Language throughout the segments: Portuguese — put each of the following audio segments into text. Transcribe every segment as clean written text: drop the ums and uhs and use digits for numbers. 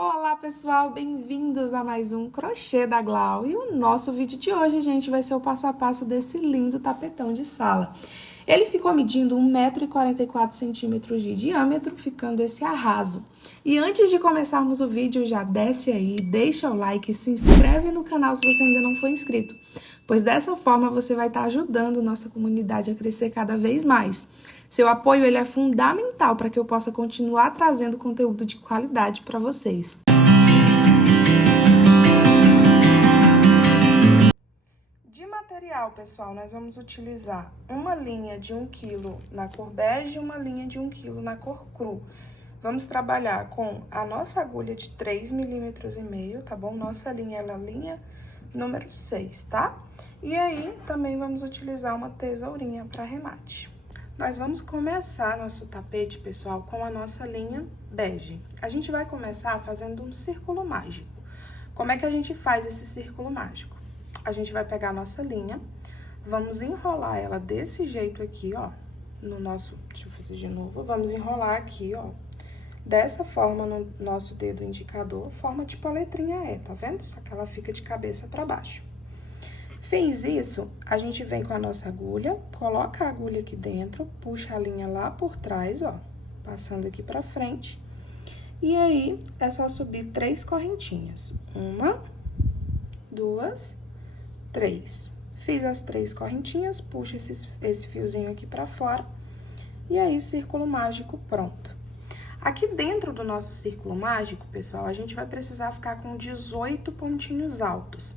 Olá, pessoal, bem-vindos a mais um Crochê da Glau. E o nosso vídeo de hoje, gente, vai ser o passo a passo desse lindo tapetão de sala. Ele ficou medindo 1,44 m de diâmetro, ficando esse arraso. E antes de começarmos o vídeo, já desce aí, deixa o like e se inscreve no canal se você ainda não for inscrito, pois dessa forma você vai estar ajudando nossa comunidade a crescer cada vez mais. Seu apoio ele é fundamental para que eu possa continuar trazendo conteúdo de qualidade para vocês. De material, pessoal, nós vamos utilizar uma linha de 1 kg na cor bege e uma linha de 1 kg na cor cru. Vamos trabalhar com a nossa agulha de 3,5 mm, tá bom? Nossa linha, ela é a linha número 6, tá? E aí, também vamos utilizar uma tesourinha para remate. Nós vamos começar nosso tapete, pessoal, com a nossa linha bege. A gente vai começar fazendo um círculo mágico. Como é que a gente faz esse círculo mágico? A gente vai pegar a nossa linha, vamos enrolar ela desse jeito aqui, ó, no nosso... Deixa eu fazer de novo. Vamos enrolar aqui, ó, dessa forma no nosso dedo indicador, forma tipo a letrinha E, tá vendo? Só que ela fica de cabeça pra baixo. Fez isso, a gente vem com a nossa agulha, coloca a agulha aqui dentro, puxa a linha lá por trás, ó, passando aqui pra frente. E aí, é só subir 3 correntinhas. 1, 2, 3. Fiz as 3 correntinhas, puxa esse fiozinho aqui pra fora. E aí, círculo mágico pronto. Aqui dentro do nosso círculo mágico, pessoal, a gente vai precisar ficar com 18 pontinhos altos.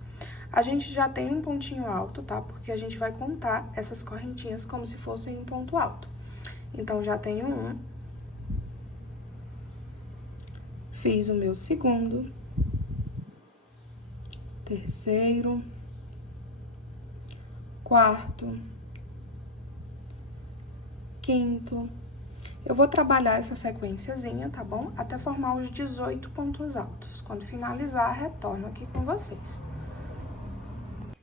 A gente já tem um pontinho alto, tá? Porque a gente vai contar essas correntinhas como se fossem um ponto alto. Então, já tenho um. Fiz o meu segundo. Terceiro. Quarto. Quinto. Eu vou trabalhar essa sequenciazinha, tá bom? Até formar os 18 pontos altos. Quando finalizar, retorno aqui com vocês.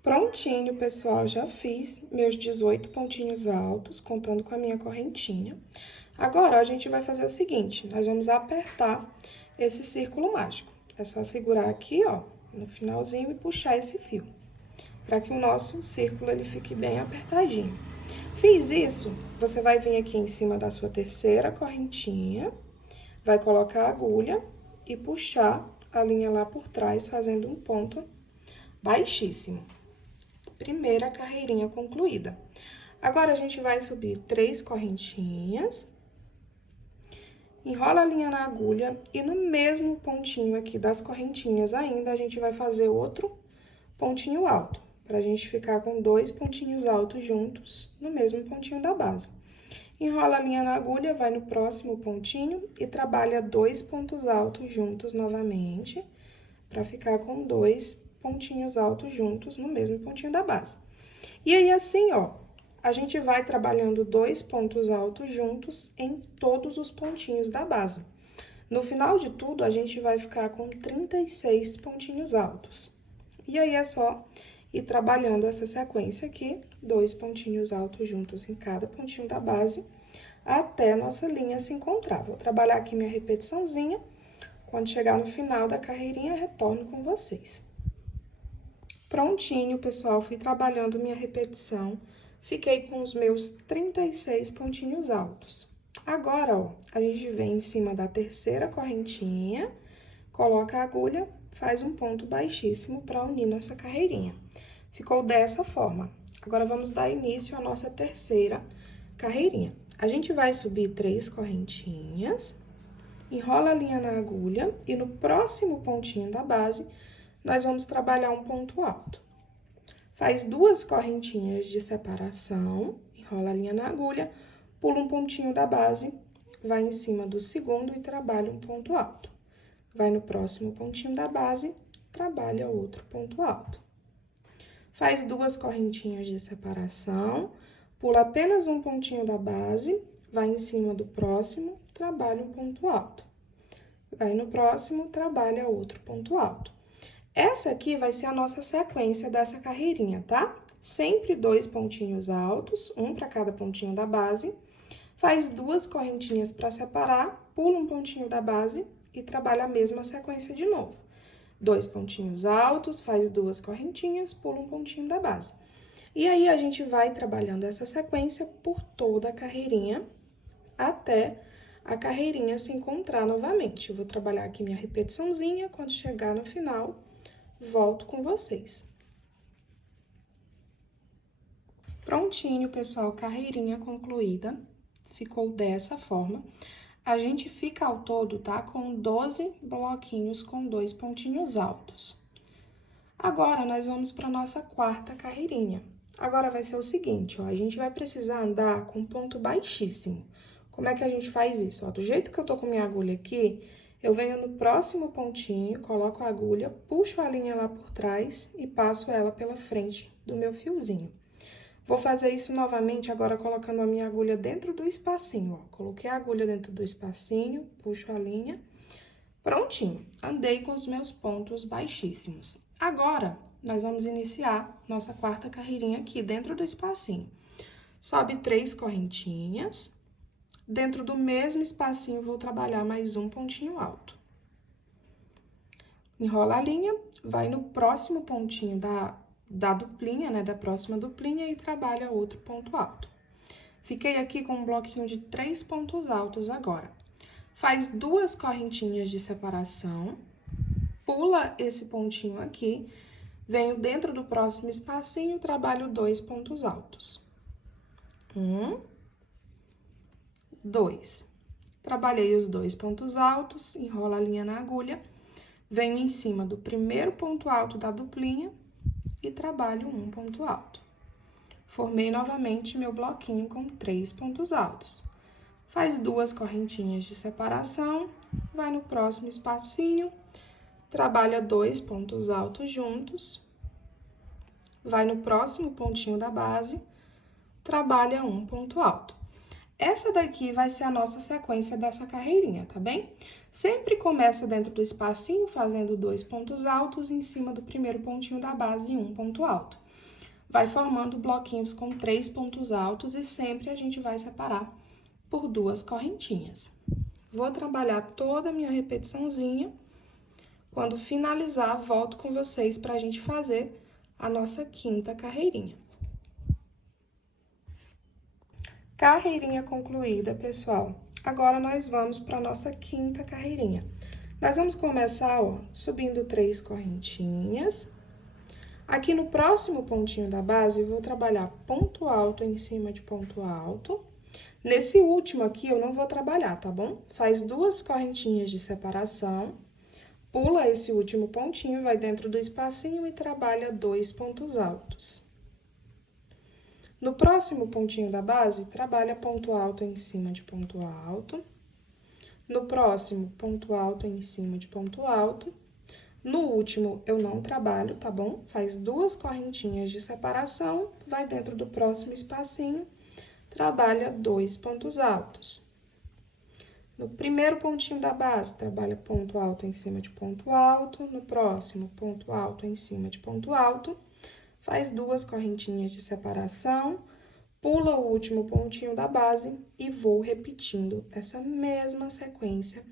Prontinho, pessoal, já fiz meus 18 pontinhos altos, contando com a minha correntinha. Agora, a gente vai fazer o seguinte, nós vamos apertar esse círculo mágico. É só segurar aqui, ó, no finalzinho e puxar esse fio, para que o nosso círculo, ele fique bem apertadinho. Fiz isso, você vai vir aqui em cima da sua terceira correntinha, vai colocar a agulha e puxar a linha lá por trás, fazendo um ponto baixíssimo. Primeira carreirinha concluída. Agora, a gente vai subir 3 correntinhas, enrola a linha na agulha e no mesmo pontinho aqui das correntinhas ainda, a gente vai fazer outro pontinho alto, pra gente ficar com 2 pontinhos altos juntos no mesmo pontinho da base. Enrola a linha na agulha, vai no próximo pontinho e trabalha 2 pontos altos juntos novamente, pra ficar com 2 pontinhos altos juntos no mesmo pontinho da base. E aí, assim, ó, a gente vai trabalhando 2 pontos altos juntos em todos os pontinhos da base. No final de tudo, a gente vai ficar com 36 pontinhos altos. E aí, é só ir trabalhando essa sequência aqui, 2 pontinhos altos juntos em cada pontinho da base, até a nossa linha se encontrar. Vou trabalhar aqui minha repetiçãozinha. Quando chegar no final da carreirinha, retorno com vocês. Prontinho, pessoal, fui trabalhando minha repetição, fiquei com os meus 36 pontinhos altos. Agora, ó, a gente vem em cima da terceira correntinha, coloca a agulha, faz um ponto baixíssimo para unir nossa carreirinha. Ficou dessa forma. Agora, vamos dar início à nossa terceira carreirinha. A gente vai subir 3 correntinhas, enrola a linha na agulha e no próximo pontinho da base, nós vamos trabalhar um ponto alto. Faz 2 correntinhas de separação, enrola a linha na agulha, pula um pontinho da base, vai em cima do segundo e trabalha um ponto alto. Vai no próximo pontinho da base, trabalha outro ponto alto. Faz 2 correntinhas de separação, pula apenas um pontinho da base, vai em cima do próximo, trabalha um ponto alto. Vai no próximo, trabalha outro ponto alto. Essa aqui vai ser a nossa sequência dessa carreirinha, tá? Sempre 2 pontinhos altos, um para cada pontinho da base. Faz 2 correntinhas para separar, pula um pontinho da base e trabalha a mesma sequência de novo. 2 pontinhos altos, faz 2 correntinhas, pula um pontinho da base. E aí, a gente vai trabalhando essa sequência por toda a carreirinha, até a carreirinha se encontrar novamente. Eu vou trabalhar aqui minha repetiçãozinha, quando chegar no final, volto com vocês. Prontinho, pessoal, carreirinha concluída, ficou dessa forma. A gente fica ao todo, tá? Com 12 bloquinhos com 2 pontinhos altos. Agora, nós vamos para nossa quarta carreirinha. Agora, vai ser o seguinte, ó, a gente vai precisar andar com ponto baixíssimo. Como é que a gente faz isso? Ó, do jeito que eu tô com minha agulha aqui, eu venho no próximo pontinho, coloco a agulha, puxo a linha lá por trás e passo ela pela frente do meu fiozinho. Vou fazer isso novamente agora colocando a minha agulha dentro do espacinho, ó. Coloquei a agulha dentro do espacinho, puxo a linha, prontinho. Andei com os meus pontos baixíssimos. Agora, nós vamos iniciar nossa quarta carreirinha aqui dentro do espacinho. Sobe 3 correntinhas. Dentro do mesmo espacinho, vou trabalhar mais um pontinho alto. Enrola a linha, vai no próximo pontinho da duplinha, né, da próxima duplinha e trabalha outro ponto alto. Fiquei aqui com um bloquinho de 3 pontos altos agora. Faz 2 correntinhas de separação, pula esse pontinho aqui, venho dentro do próximo espacinho, trabalho 2 pontos altos. 1, 2. Trabalhei os 2 pontos altos, enrola a linha na agulha, venho em cima do primeiro ponto alto da duplinha e trabalho um ponto alto. Formei novamente meu bloquinho com 3 pontos altos. Faz 2 correntinhas de separação, vai no próximo espacinho, trabalha 2 pontos altos juntos, vai no próximo pontinho da base, trabalha um ponto alto. Essa daqui vai ser a nossa sequência dessa carreirinha, tá bem? Sempre começa dentro do espacinho, fazendo 2 pontos altos em cima do primeiro pontinho da base e um ponto alto. Vai formando bloquinhos com 3 pontos altos e sempre a gente vai separar por 2 correntinhas. Vou trabalhar toda a minha repetiçãozinha. Quando finalizar, volto com vocês para a gente fazer a nossa quinta carreirinha. Carreirinha concluída, pessoal. Agora, nós vamos para a nossa quinta carreirinha. Nós vamos começar, ó, subindo 3 correntinhas. Aqui no próximo pontinho da base, eu vou trabalhar ponto alto em cima de ponto alto. Nesse último aqui, eu não vou trabalhar, tá bom? Faz 2 correntinhas de separação, pula esse último pontinho, vai dentro do espacinho e trabalha 2 pontos altos. No próximo pontinho da base, trabalha ponto alto em cima de ponto alto. No próximo, ponto alto em cima de ponto alto. No último, eu não trabalho, tá bom? Faz 2 correntinhas de separação, vai dentro do próximo espacinho, trabalha 2 pontos altos. No primeiro pontinho da base, trabalha ponto alto em cima de ponto alto. No próximo, ponto alto em cima de ponto alto. Faz 2 correntinhas de separação, pula o último pontinho da base e vou repetindo essa mesma sequência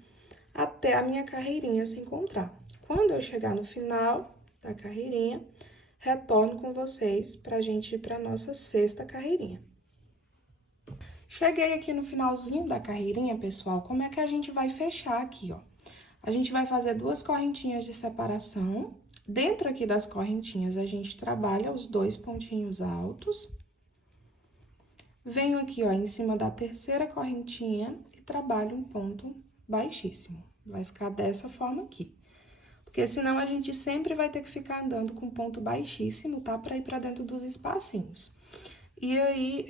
até a minha carreirinha se encontrar. Quando eu chegar no final da carreirinha, retorno com vocês pra gente ir pra nossa sexta carreirinha. Cheguei aqui no finalzinho da carreirinha, pessoal, como é que a gente vai fechar aqui, ó? A gente vai fazer 2 correntinhas de separação. Dentro aqui das correntinhas, a gente trabalha os 2 pontinhos altos. Venho aqui, ó, em cima da terceira correntinha e trabalho um ponto baixíssimo. Vai ficar dessa forma aqui. Porque senão a gente sempre vai ter que ficar andando com ponto baixíssimo, tá? Pra ir pra dentro dos espacinhos. E aí,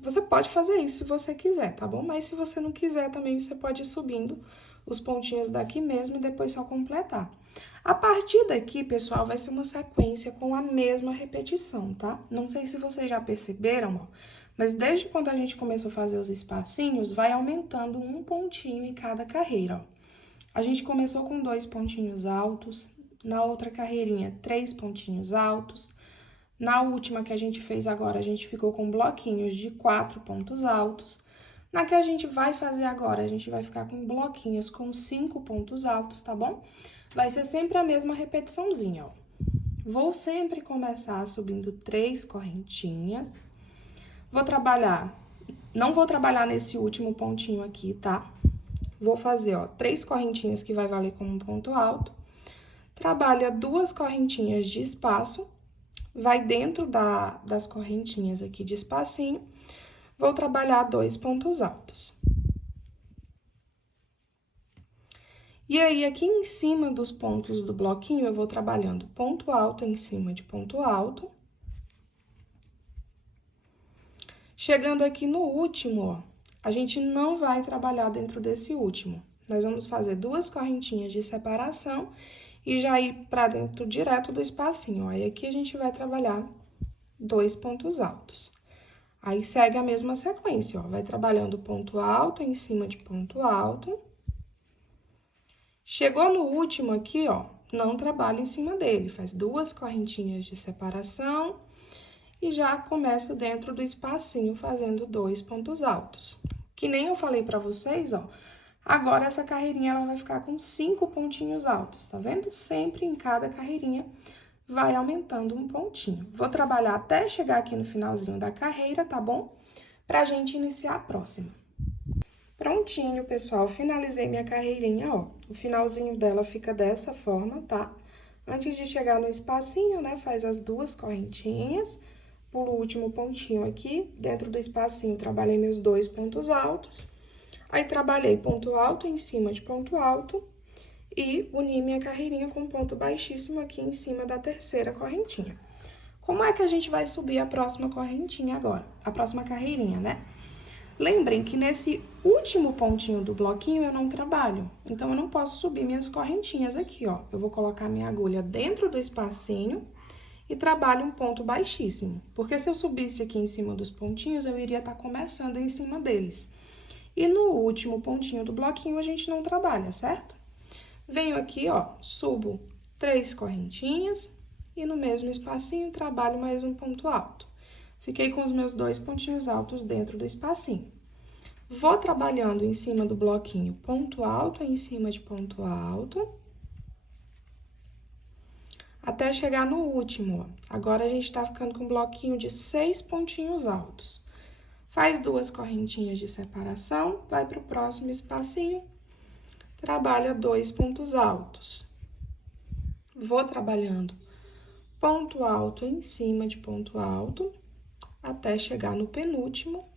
você pode fazer isso se você quiser, tá bom? Mas se você não quiser também, você pode ir subindo os pontinhos daqui mesmo e depois só completar. A partir daqui, pessoal, vai ser uma sequência com a mesma repetição, tá? Não sei se vocês já perceberam, ó, mas desde quando a gente começou a fazer os espacinhos, vai aumentando um pontinho em cada carreira, ó. A gente começou com 2 pontinhos altos, na outra carreirinha, 3 pontinhos altos. Na última que a gente fez agora, a gente ficou com bloquinhos de 4 pontos altos. Na que a gente vai fazer agora, a gente vai ficar com bloquinhos com 5 pontos altos, tá bom? Vai ser sempre a mesma repetiçãozinha, ó. Vou sempre começar subindo 3 correntinhas. Vou trabalhar, não vou trabalhar nesse último pontinho aqui, tá? Vou fazer, ó, 3 correntinhas que vai valer como um ponto alto. Trabalha 2 correntinhas de espaço, vai dentro das correntinhas aqui de espacinho. Vou trabalhar 2 pontos altos. E aí, aqui em cima dos pontos do bloquinho, eu vou trabalhando ponto alto em cima de ponto alto. Chegando aqui no último, ó, a gente não vai trabalhar dentro desse último. Nós vamos fazer 2 correntinhas de separação e já ir pra dentro direto do espacinho, ó. E aqui a gente vai trabalhar 2 pontos altos. Aí, segue a mesma sequência, ó, vai trabalhando ponto alto em cima de ponto alto. Chegou no último aqui, ó, não trabalha em cima dele, faz 2 correntinhas de separação e já começa dentro do espacinho fazendo 2 pontos altos. Que nem eu falei pra vocês, ó, agora essa carreirinha ela vai ficar com 5 pontinhos altos, tá vendo? Sempre em cada carreirinha vai aumentando um pontinho. Vou trabalhar até chegar aqui no finalzinho da carreira, tá bom? Pra gente iniciar a próxima. Prontinho, pessoal, finalizei minha carreirinha, ó. O finalzinho dela fica dessa forma, tá? Antes de chegar no espacinho, né, faz as 2 correntinhas, pulo o último pontinho aqui, dentro do espacinho trabalhei meus 2 pontos altos, aí trabalhei ponto alto em cima de ponto alto e uni minha carreirinha com ponto baixíssimo aqui em cima da terceira correntinha. Como é que a gente vai subir a próxima correntinha agora? A próxima carreirinha, né? Lembrem que nesse último pontinho do bloquinho eu não trabalho, então eu não posso subir minhas correntinhas aqui, ó. Eu vou colocar minha agulha dentro do espacinho e trabalho um ponto baixíssimo, porque se eu subisse aqui em cima dos pontinhos, eu iria estar começando em cima deles. E no último pontinho do bloquinho a gente não trabalha, certo? Venho aqui, ó, subo 3 correntinhas e no mesmo espacinho trabalho mais um ponto alto. Fiquei com os meus 2 pontinhos altos dentro do espacinho. Vou trabalhando em cima do bloquinho ponto alto em cima de ponto alto, até chegar no último, ó. Agora, a gente tá ficando com um bloquinho de 6 pontinhos altos. Faz 2 correntinhas de separação, vai pro próximo espacinho, trabalha 2 pontos altos. Vou trabalhando ponto alto em cima de ponto alto, até chegar no penúltimo.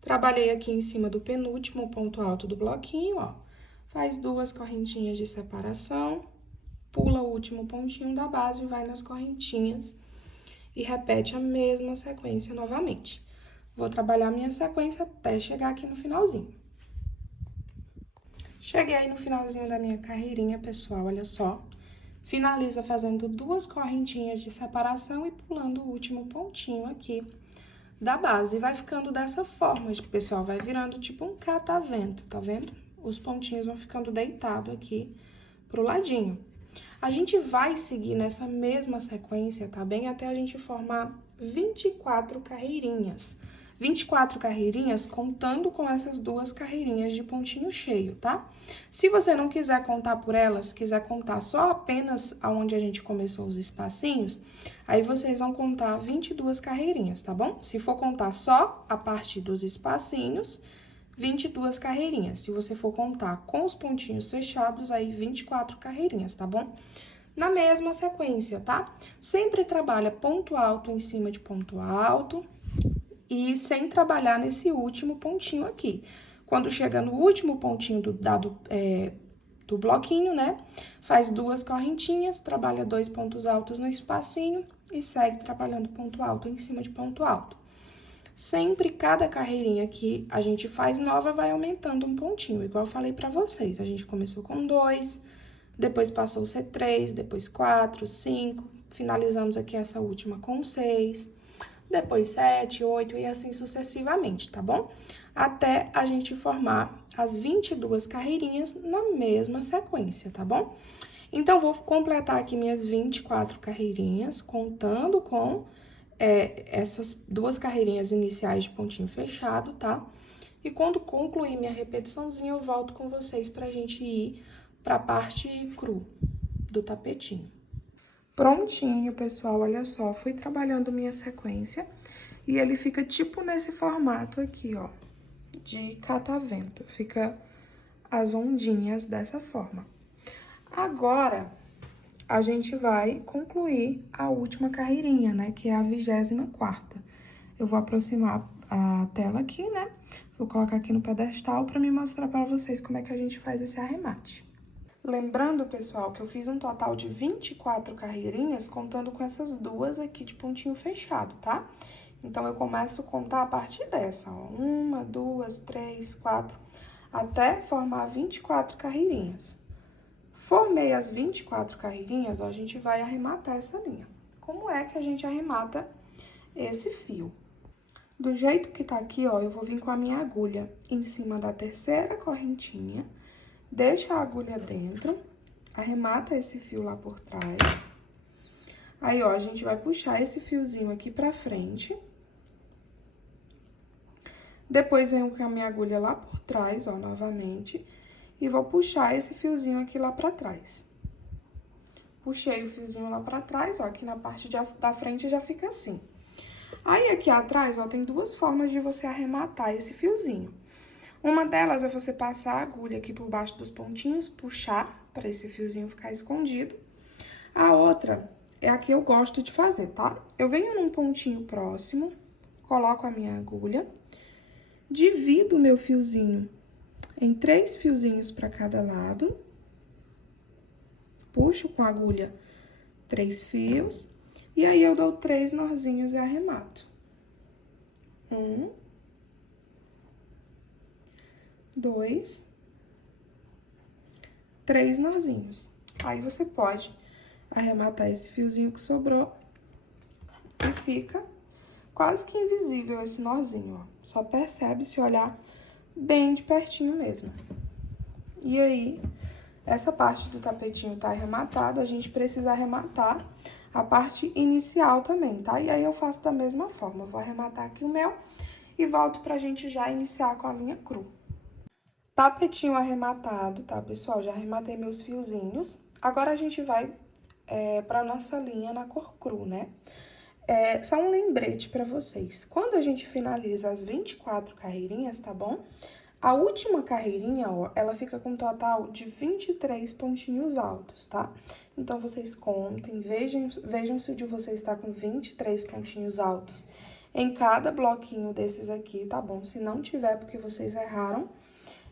Trabalhei aqui em cima do penúltimo ponto alto do bloquinho, ó. Faz 2 correntinhas de separação, pula o último pontinho da base, vai nas correntinhas e repete a mesma sequência novamente. Vou trabalhar minha sequência até chegar aqui no finalzinho. Cheguei aí no finalzinho da minha carreirinha, pessoal, olha só. Finaliza fazendo 2 correntinhas de separação e pulando o último pontinho aqui da base. Vai ficando dessa forma, pessoal, vai virando tipo um catavento, tá vendo? Os pontinhos vão ficando deitados aqui pro ladinho. A gente vai seguir nessa mesma sequência, tá bem? Até a gente formar 24 carreirinhas. 24 carreirinhas contando com essas 2 carreirinhas de pontinho cheio, tá? Se você não quiser contar por elas, quiser contar só apenas aonde a gente começou os espacinhos, aí vocês vão contar 22 carreirinhas, tá bom? Se for contar só a parte dos espacinhos, 22 carreirinhas. Se você for contar com os pontinhos fechados, aí 24 carreirinhas, tá bom? Na mesma sequência, tá? Sempre trabalha ponto alto em cima de ponto alto e sem trabalhar nesse último pontinho aqui. Quando chega no último pontinho do bloquinho, né? Faz 2 correntinhas, trabalha 2 pontos altos no espacinho e segue trabalhando ponto alto em cima de ponto alto. Sempre, cada carreirinha que a gente faz nova vai aumentando um pontinho, igual eu falei pra vocês. A gente começou com 2, depois passou a ser 3, depois 4, 5, finalizamos aqui essa última com 6, depois 7, 8 e assim sucessivamente, tá bom? Até a gente formar as 22 carreirinhas na mesma sequência, tá bom? Então, vou completar aqui minhas 24 carreirinhas, contando com essas duas carreirinhas iniciais de pontinho fechado, tá? E quando concluir minha repetiçãozinha, eu volto com vocês pra gente ir pra parte cru do tapetinho. Prontinho, pessoal, olha só, fui trabalhando minha sequência e ele fica tipo nesse formato aqui, ó, de catavento. Fica as ondinhas dessa forma. Agora, a gente vai concluir a última carreirinha, né, que é a 24ª. Eu vou aproximar a tela aqui, né, vou colocar aqui no pedestal pra me mostrar pra vocês como é que a gente faz esse arremate. Lembrando, pessoal, que eu fiz um total de 24 carreirinhas, contando com essas duas aqui de pontinho fechado, tá? Então, eu começo a contar a partir dessa, ó. 1, 2, 3, 4, até formar 24 carreirinhas. Formei as 24 carreirinhas, ó, a gente vai arrematar essa linha. Como é que a gente arremata esse fio? Do jeito que tá aqui, ó, eu vou vir com a minha agulha em cima da terceira correntinha, deixa a agulha dentro, arremata esse fio lá por trás. Aí, ó, a gente vai puxar esse fiozinho aqui pra frente. Depois, venho com a minha agulha lá por trás, ó, novamente. E vou puxar esse fiozinho aqui lá pra trás. Puxei o fiozinho lá pra trás, ó, aqui na parte da frente já fica assim. Aí, aqui atrás, ó, tem duas formas de você arrematar esse fiozinho. Uma delas é você passar a agulha aqui por baixo dos pontinhos, puxar para esse fiozinho ficar escondido. A outra é a que eu gosto de fazer, tá? Eu venho num pontinho próximo, coloco a minha agulha, divido o meu fiozinho em 3 fiozinhos para cada lado, puxo com a agulha 3 fios, e aí eu dou 3 nozinhos e arremato. 1, 2, 3 nozinhos. Aí, você pode arrematar esse fiozinho que sobrou e fica quase que invisível esse nozinho, ó. Só percebe se olhar bem de pertinho mesmo. E aí, essa parte do tapetinho tá arrematada, a gente precisa arrematar a parte inicial também, tá? E aí, eu faço da mesma forma. Eu vou arrematar aqui o meu e volto pra gente já iniciar com a linha cru. Tapetinho arrematado, tá, pessoal? Já arrematei meus fiozinhos. Agora, a gente vai pra nossa linha na cor cru, né? Só um lembrete pra vocês. Quando a gente finaliza as 24 carreirinhas, tá bom? A última carreirinha, ó, ela fica com um total de 23 pontinhos altos, tá? Então, vocês contem, vejam se o de vocês tá com 23 pontinhos altos em cada bloquinho desses aqui, tá bom? Se não tiver, porque vocês erraram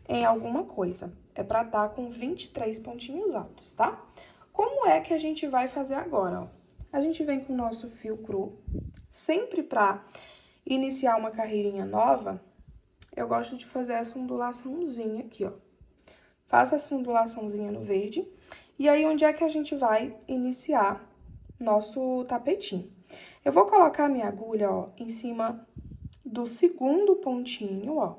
em alguma coisa. É pra tá com 23 pontinhos altos, tá? Como é que a gente vai fazer agora, ó? A gente vem com o nosso fio cru, sempre pra iniciar uma carreirinha nova, eu gosto de fazer essa ondulaçãozinha aqui, ó. Faço essa ondulaçãozinha no verde, e aí, onde é que a gente vai iniciar nosso tapetinho? Eu vou colocar a minha agulha, ó, em cima do segundo pontinho, ó,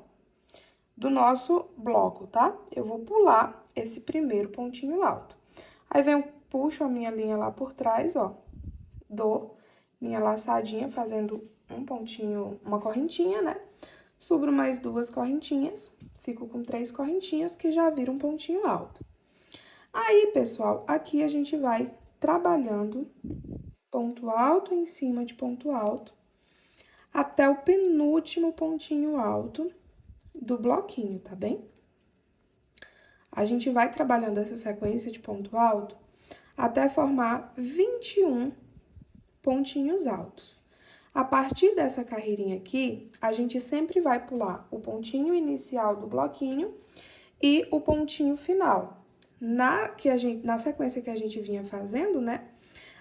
do nosso bloco, tá? Eu vou pular esse primeiro pontinho alto. Aí, puxo a minha linha lá por trás, ó, dou minha laçadinha fazendo um pontinho, uma correntinha, né? Subo mais 2 correntinhas, fico com 3 correntinhas que já viram um pontinho alto. Aí, pessoal, aqui a gente vai trabalhando ponto alto em cima de ponto alto até o penúltimo pontinho alto do bloquinho, tá bem? A gente vai trabalhando essa sequência de ponto alto até formar 21 pontinhos altos. A partir dessa carreirinha aqui, a gente sempre vai pular o pontinho inicial do bloquinho e o pontinho final. Na sequência que a gente vinha fazendo, né,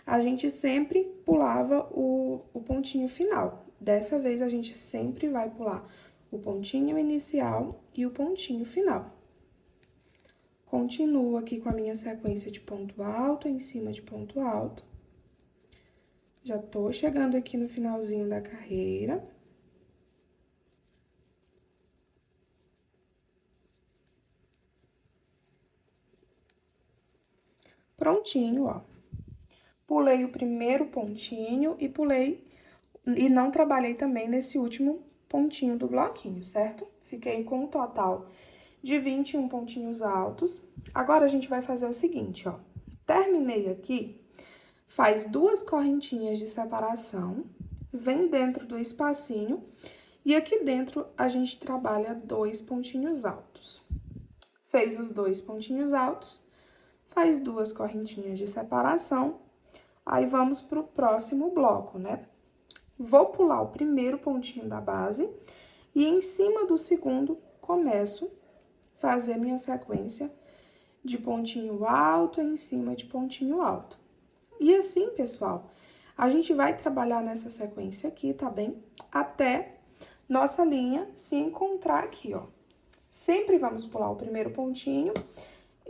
a gente sempre pulava o pontinho final. Dessa vez, a gente sempre vai pular o pontinho inicial e o pontinho final. Continuo aqui com a minha sequência de ponto alto em cima de ponto alto. Já tô chegando aqui no finalzinho da carreira. Prontinho, ó. Pulei o primeiro pontinho e pulei E não trabalhei também nesse último pontinho do bloquinho, certo? Fiquei com um total de 21 pontinhos altos. Agora, a gente vai fazer o seguinte, ó. Terminei aqui, faz 2 correntinhas de separação, vem dentro do espacinho, e aqui dentro a gente trabalha 2 pontinhos altos. Fez os 2 pontinhos altos, faz 2 correntinhas de separação, aí vamos pro próximo bloco, né? Vou pular o primeiro pontinho da base e em cima do segundo começo a fazer minha sequência de pontinho alto em cima de pontinho alto. E assim, pessoal, a gente vai trabalhar nessa sequência aqui, tá bem? Até nossa linha se encontrar aqui, ó. Sempre vamos pular o primeiro pontinho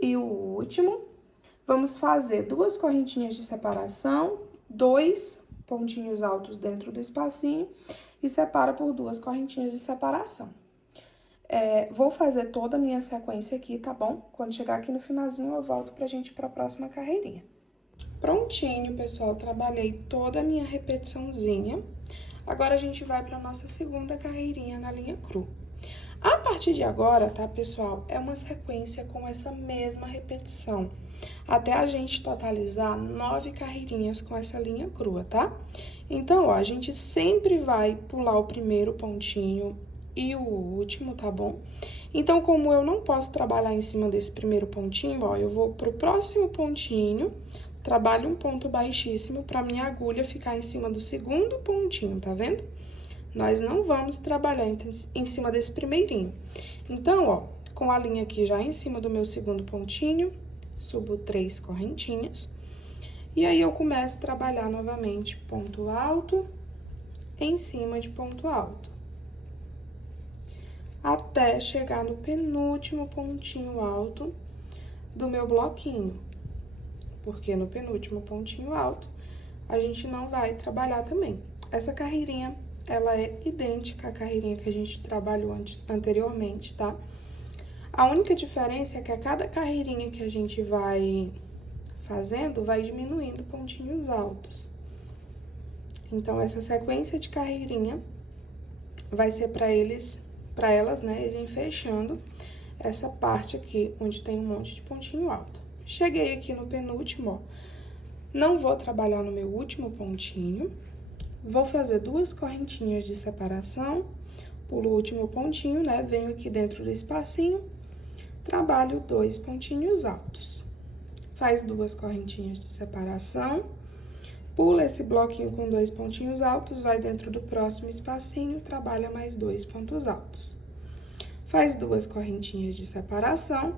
e o último. Vamos fazer 2 correntinhas de separação, 2 pontinhos altos dentro do espacinho e separa por 2 correntinhas de separação. Vou fazer toda a minha sequência aqui, tá bom? Quando chegar aqui no finalzinho, eu volto pra gente ir pra próxima carreirinha. Prontinho, pessoal, trabalhei toda a minha repetiçãozinha. Agora, a gente vai pra nossa segunda carreirinha na linha cru. A partir de agora, tá, pessoal, é uma sequência com essa mesma repetição, até a gente totalizar 9 carreirinhas com essa linha crua, tá? Então, ó, a gente sempre vai pular o primeiro pontinho e o último, tá bom? Então, como eu não posso trabalhar em cima desse primeiro pontinho, ó, eu vou pro próximo pontinho, trabalho um ponto baixíssimo pra minha agulha ficar em cima do segundo pontinho, tá vendo? Nós não vamos trabalhar em cima desse primeirinho. Então, ó, com a linha aqui já em cima do meu segundo pontinho, subo 3 correntinhas. E aí, eu começo a trabalhar novamente ponto alto em cima de ponto alto. Até chegar no penúltimo pontinho alto do meu bloquinho. Porque no penúltimo pontinho alto, a gente não vai trabalhar também. Essa carreirinha, ela é idêntica à carreirinha que a gente trabalhou anteriormente, tá? A única diferença é que a cada carreirinha que a gente vai fazendo, vai diminuindo pontinhos altos. Então, essa sequência de carreirinha vai ser para elas, né, irem fechando essa parte aqui, onde tem um monte de pontinho alto. Cheguei aqui no penúltimo, ó, não vou trabalhar no meu último pontinho, vou fazer 2 correntinhas de separação, pulo o último pontinho, né, venho aqui dentro do espacinho, trabalho 2 pontinhos altos. Faz 2 correntinhas de separação, pula esse bloquinho com 2 pontinhos altos, vai dentro do próximo espacinho, trabalha mais 2 pontos altos. Faz 2 correntinhas de separação,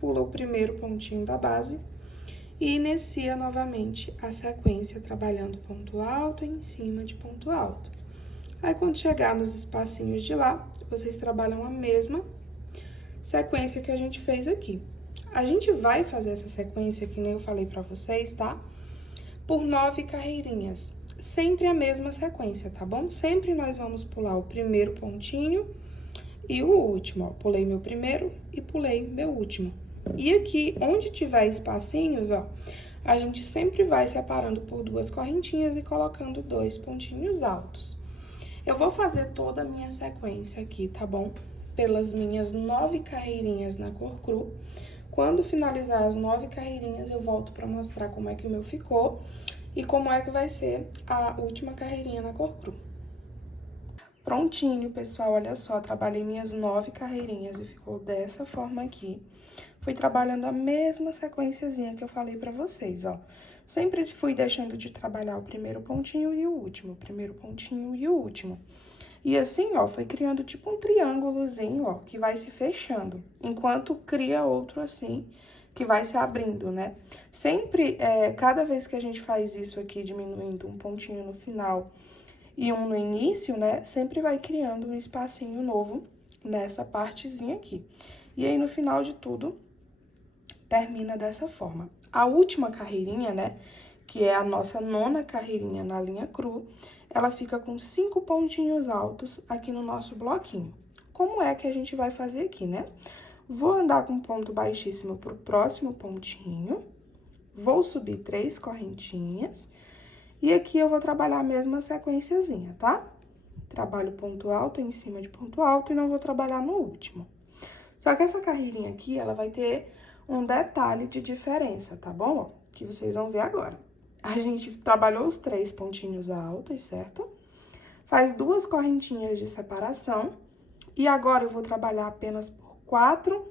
pula o primeiro pontinho da base e inicia novamente a sequência, trabalhando ponto alto em cima de ponto alto. Aí, quando chegar nos espacinhos de lá, vocês trabalham a mesma sequência que a gente fez aqui. A gente vai fazer essa sequência, que nem eu falei pra vocês, tá? Por 9 carreirinhas. Sempre a mesma sequência, tá bom? Sempre nós vamos pular o primeiro pontinho e o último, ó. Pulei meu primeiro e pulei meu último. E aqui, onde tiver espacinhos, ó, a gente sempre vai separando por 2 correntinhas e colocando 2 pontinhos altos. Eu vou fazer toda a minha sequência aqui, tá bom? Pelas minhas 9 carreirinhas na cor cru. Quando finalizar as 9 carreirinhas, eu volto pra mostrar como é que o meu ficou e como é que vai ser a última carreirinha na cor cru. Prontinho, pessoal, olha só, trabalhei minhas 9 carreirinhas e ficou dessa forma aqui. Fui trabalhando a mesma sequenciazinha que eu falei pra vocês, ó. Sempre fui deixando de trabalhar o primeiro pontinho e o último, o primeiro pontinho e o último. E assim, ó, foi criando tipo um triângulozinho, ó, que vai se fechando, enquanto cria outro assim, que vai se abrindo, né? Sempre, cada vez que a gente faz isso aqui, diminuindo um pontinho no final e um no início, né, sempre vai criando um espacinho novo nessa partezinha aqui. E aí, no final de tudo, termina dessa forma. A última carreirinha, né, que é a nossa 9ª carreirinha na linha cru, ela fica com 5 pontinhos altos aqui no nosso bloquinho. Como é que a gente vai fazer aqui, né? Vou andar com ponto baixíssimo pro próximo pontinho, vou subir 3 correntinhas, E aqui eu vou trabalhar a mesma sequenciazinha, tá? Trabalho ponto alto em cima de ponto alto e não vou trabalhar no último. Só que essa carreirinha aqui, ela vai ter um detalhe de diferença, tá bom? Ó, que vocês vão ver agora. A gente trabalhou os 3 pontinhos altos, certo? Faz 2 correntinhas de separação. E agora eu vou trabalhar apenas por 4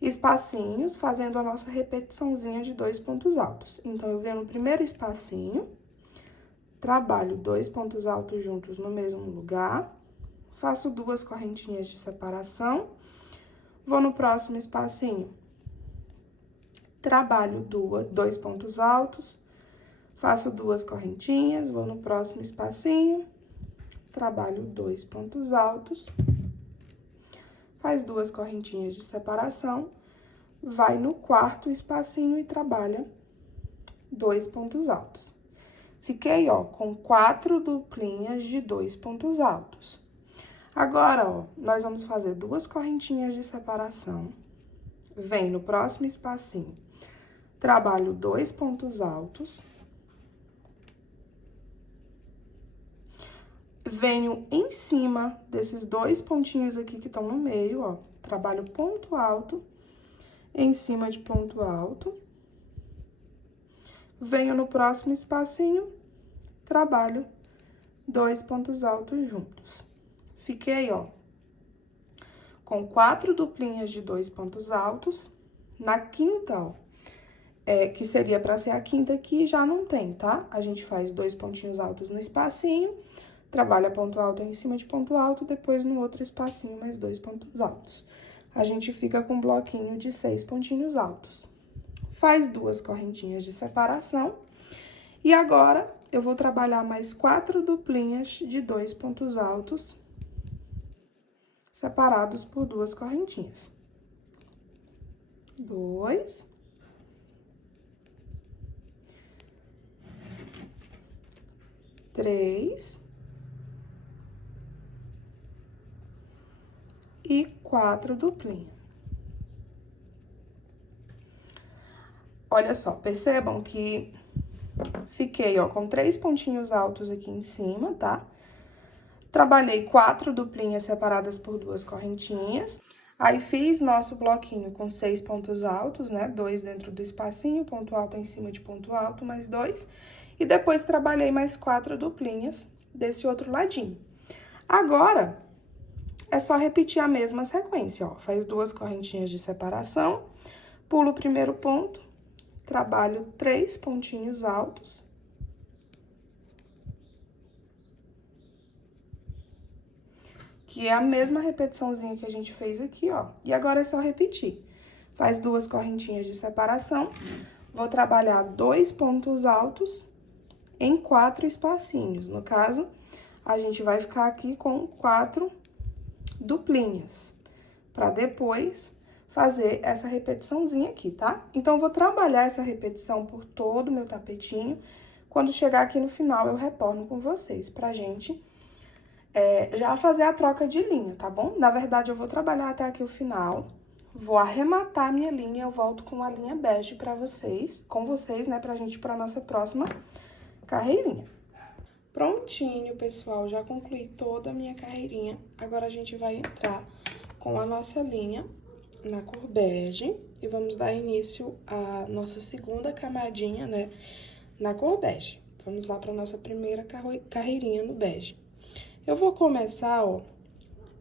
espacinhos, fazendo a nossa repetiçãozinha de 2 pontos altos. Então, eu venho no primeiro espacinho, trabalho 2 pontos altos juntos no mesmo lugar, faço 2 correntinhas de separação, vou no próximo espacinho, trabalho 2 pontos altos, faço 2 correntinhas, vou no próximo espacinho, trabalho 2 pontos altos, faz 2 correntinhas de separação, vai no quarto espacinho e trabalha 2 pontos altos. Fiquei, ó, com 4 duplinhas de 2 pontos altos. Agora, ó, nós vamos fazer 2 correntinhas de separação, vem no próximo espacinho, trabalho 2 pontos altos, venho em cima desses 2 pontinhos aqui que estão no meio, ó, trabalho ponto alto, em cima de ponto alto, venho no próximo espacinho, trabalho 2 pontos altos juntos. Fiquei, ó, com 4 duplinhas de 2 pontos altos. Na quinta, ó, que seria pra ser a quinta aqui, já não tem, tá? A gente faz 2 pontinhos altos no espacinho, trabalha ponto alto em cima de ponto alto, depois no outro espacinho, mais 2 pontos altos. A gente fica com um bloquinho de 6 pontinhos altos. Faz 2 correntinhas de separação. E agora, eu vou trabalhar mais 4 duplinhas de 2 pontos altos, separados por 2 correntinhas. 2. Três. E 4 duplinhas. Olha só, percebam que fiquei, ó, com 3 pontinhos altos aqui em cima, tá? Trabalhei 4 duplinhas separadas por 2 correntinhas. Aí, fiz nosso bloquinho com 6 pontos altos, né? 2 dentro do espacinho, ponto alto em cima de ponto alto, mais 2. E depois, trabalhei mais 4 duplinhas desse outro ladinho. Agora, é só repetir a mesma sequência, ó. Faz 2 correntinhas de separação, pulo o primeiro ponto, trabalho 3 pontinhos altos. Que é a mesma repetiçãozinha que a gente fez aqui, ó. E agora é só repetir. Faz 2 correntinhas de separação, vou trabalhar 2 pontos altos em 4 espacinhos. No caso, a gente vai ficar aqui com 4 duplinhas, pra depois fazer essa repetiçãozinha aqui, tá? Então, eu vou trabalhar essa repetição por todo o meu tapetinho. Quando chegar aqui no final, eu retorno com vocês pra gente já fazer a troca de linha, tá bom? Na verdade, eu vou trabalhar até aqui o final, vou arrematar a minha linha, eu volto com a linha bege pra vocês, com vocês, né, pra gente ir pra nossa próxima carreirinha. Prontinho, pessoal, já concluí toda a minha carreirinha. Agora, a gente vai entrar com a nossa linha na cor bege e vamos dar início à nossa segunda camadinha, né, na cor bege. Vamos lá pra nossa primeira carreirinha no bege. Eu vou começar, ó,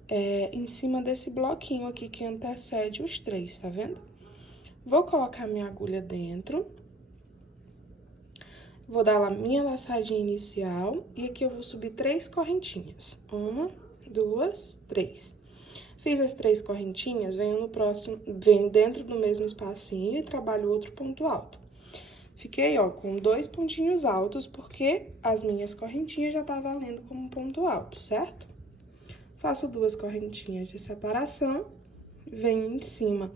em cima desse bloquinho aqui que antecede os 3, tá vendo? Vou colocar minha agulha dentro. Vou dar a minha laçadinha inicial e aqui eu vou subir 3 correntinhas. 1, 2, 3. Fiz as 3 correntinhas, venho no próximo, venho dentro do mesmo espacinho e trabalho outro ponto alto. Fiquei, ó, com 2 pontinhos altos, porque as minhas correntinhas já tá valendo como ponto alto, certo? Faço 2 correntinhas de separação, venho em cima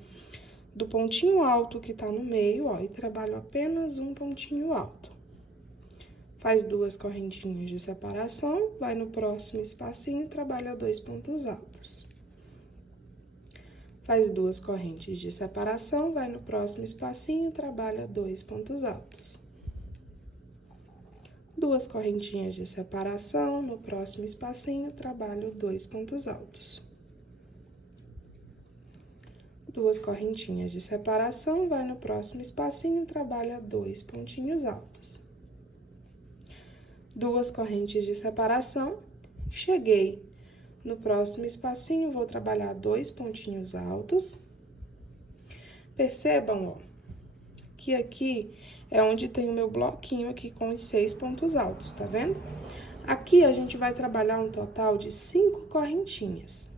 do pontinho alto que tá no meio, ó, e trabalho apenas um pontinho alto. Faz 2 correntinhas de separação, vai no próximo espacinho e trabalha 2 pontos altos. Faz 2 correntes de separação, vai no próximo espacinho e trabalha 2 pontos altos. Duas correntinhas de separação, no próximo espacinho, trabalho 2 pontos altos. Duas correntinhas de separação, vai no próximo espacinho, trabalha 2 pontinhos altos. Duas correntes de separação, cheguei no próximo espacinho, vou trabalhar 2 pontinhos altos. Percebam, ó, que aqui é onde tem o meu bloquinho aqui com os 6 pontos altos, tá vendo? Aqui a gente vai trabalhar um total de 5 correntinhas.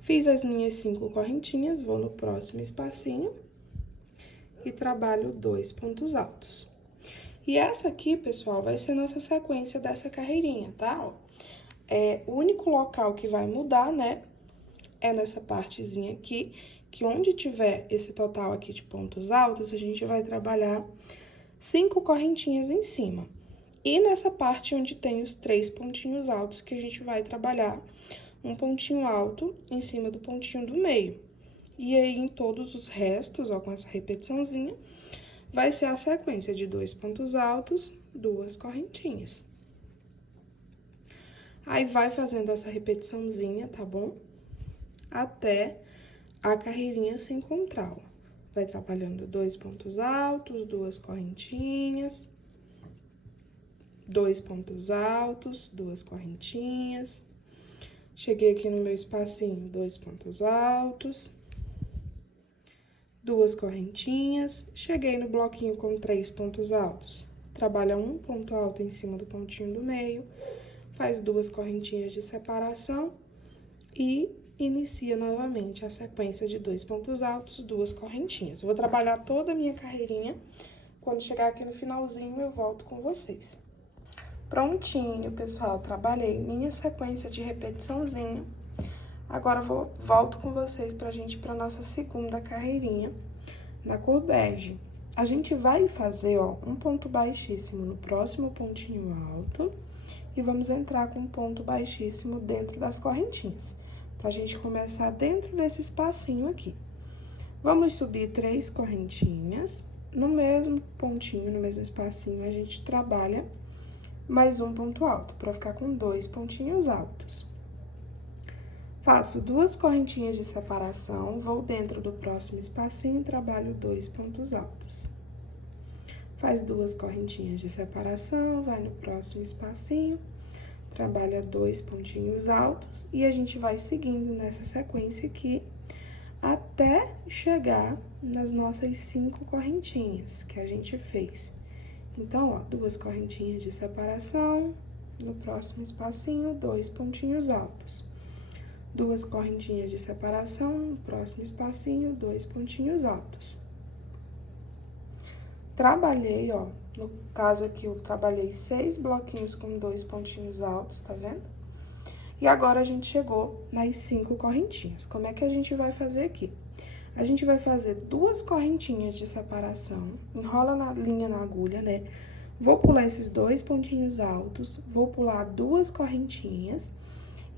Fiz as minhas 5 correntinhas, vou no próximo espacinho e trabalho 2 pontos altos. E essa aqui, pessoal, vai ser nossa sequência dessa carreirinha, tá? Ó, o único local que vai mudar, né, é nessa partezinha aqui, que onde tiver esse total aqui de pontos altos, a gente vai trabalhar 5 correntinhas em cima. E nessa parte onde tem os 3 pontinhos altos, que a gente vai trabalhar um pontinho alto em cima do pontinho do meio. E aí, em todos os restos, ó, com essa repetiçãozinha, vai ser a sequência de 2 pontos altos, 2 correntinhas. Aí, vai fazendo essa repetiçãozinha, tá bom? Até a carreirinha se encontrar, ó. Vai trabalhando 2 pontos altos, 2 correntinhas, 2 pontos altos, 2 correntinhas. Cheguei aqui no meu espacinho, 2 pontos altos, 2 correntinhas. Cheguei no bloquinho com 3 pontos altos. Trabalha um ponto alto em cima do pontinho do meio, faz 2 correntinhas de separação e inicia novamente a sequência de 2 pontos altos, 2 correntinhas. Eu vou trabalhar toda a minha carreirinha. Quando chegar aqui no finalzinho, eu volto com vocês. Prontinho, pessoal, trabalhei minha sequência de repetiçãozinha. Agora, volto com vocês pra gente ir pra nossa segunda carreirinha, na cor bege. A gente vai fazer, ó, um ponto baixíssimo no próximo pontinho alto e vamos entrar com um ponto baixíssimo dentro das correntinhas, pra gente começar dentro desse espacinho aqui. Vamos subir 3 correntinhas, no mesmo pontinho, no mesmo espacinho, a gente trabalha mais um ponto alto, para ficar com 2 pontinhos altos. Faço 2 correntinhas de separação, vou dentro do próximo espacinho, trabalho 2 pontos altos. Faz 2 correntinhas de separação, vai no próximo espacinho, trabalha 2 pontinhos altos, e a gente vai seguindo nessa sequência aqui, até chegar nas nossas 5 correntinhas que a gente fez. Então, ó, 2 correntinhas de separação, no próximo espacinho, 2 pontinhos altos. 2 correntinhas de separação, no próximo espacinho, 2 pontinhos altos. Trabalhei, ó, no caso aqui eu trabalhei 6 bloquinhos com 2 pontinhos altos, tá vendo? E agora a gente chegou nas 5 correntinhas. Como é que a gente vai fazer aqui? A gente vai fazer 2 correntinhas de separação, enrola na linha na agulha, né? Vou pular esses 2 pontinhos altos, vou pular 2 correntinhas,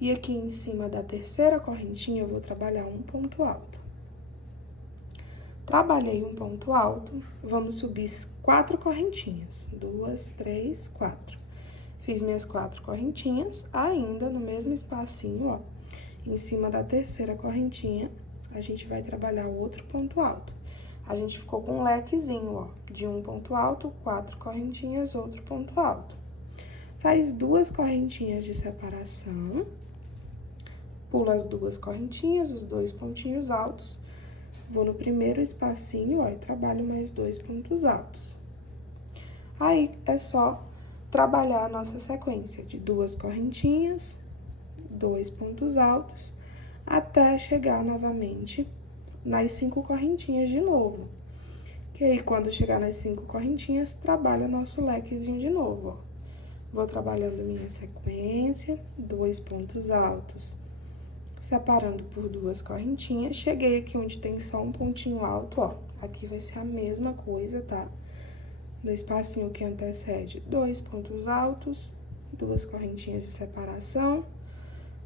e aqui em cima da terceira correntinha eu vou trabalhar um ponto alto. Trabalhei um ponto alto, vamos subir 4 correntinhas, 2, 3, 4. Fiz minhas 4 correntinhas, ainda no mesmo espacinho, ó, em cima da terceira correntinha, a gente vai trabalhar outro ponto alto. A gente ficou com um lequezinho, ó, de um ponto alto, 4 correntinhas, outro ponto alto. Faz 2 correntinhas de separação, pula as 2 correntinhas, os 2 pontinhos altos, vou no primeiro espacinho, ó, e trabalho mais 2 pontos altos. Aí, é só trabalhar a nossa sequência de 2 correntinhas, 2 pontos altos, até chegar novamente nas 5 correntinhas de novo. Que aí, quando chegar nas 5 correntinhas, trabalha nosso lequezinho de novo, ó. Vou trabalhando minha sequência, 2 pontos altos, separando por 2 correntinhas. Cheguei aqui onde tem só um pontinho alto, ó. Aqui vai ser a mesma coisa, tá? No espacinho que antecede, 2 pontos altos, 2 correntinhas de separação.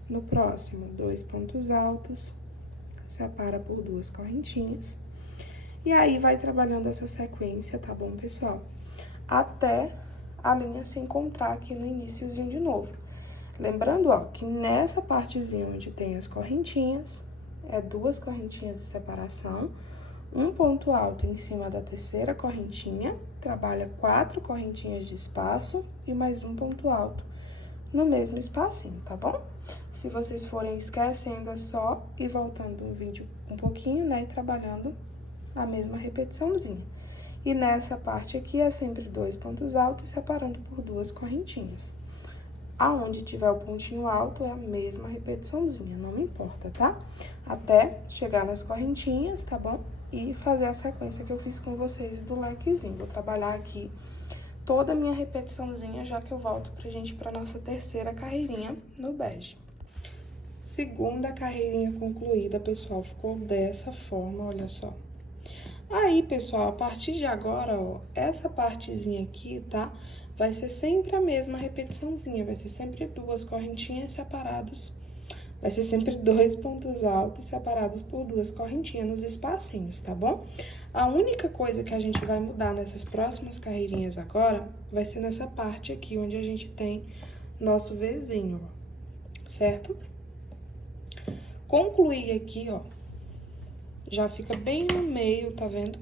No próximo, 2 pontos altos, separa por 2 correntinhas. E aí, vai trabalhando essa sequência, tá bom, pessoal? Até a linha se encontrar aqui no iniciozinho de novo. Lembrando, ó, que nessa partezinha onde tem as correntinhas, é 2 correntinhas de separação, um ponto alto em cima da terceira correntinha, trabalha 4 correntinhas de espaço e mais um ponto alto no mesmo espacinho, tá bom? Se vocês forem esquecendo, é só ir voltando um vídeo um pouquinho, né, e trabalhando a mesma repetiçãozinha. E nessa parte aqui é sempre 2 pontos altos, separando por 2 correntinhas. Aonde tiver o pontinho alto, é a mesma repetiçãozinha, não me importa, tá? Até chegar nas correntinhas, tá bom? E fazer a sequência que eu fiz com vocês do lequezinho. Vou trabalhar aqui toda a minha repetiçãozinha, já que eu volto pra gente pra nossa terceira carreirinha no bege. Segunda carreirinha concluída, pessoal, ficou dessa forma, olha só. Aí, pessoal, a partir de agora, ó, essa partezinha aqui, tá? Vai ser sempre a mesma repetiçãozinha, vai ser sempre 2 correntinhas separados, vai ser sempre 2 pontos altos separados por 2 correntinhas nos espacinhos, tá bom? A única coisa que a gente vai mudar nessas próximas carreirinhas agora, vai ser nessa parte aqui, onde a gente tem nosso Vzinho, ó, certo? Concluir aqui, ó, já fica bem no meio, tá vendo?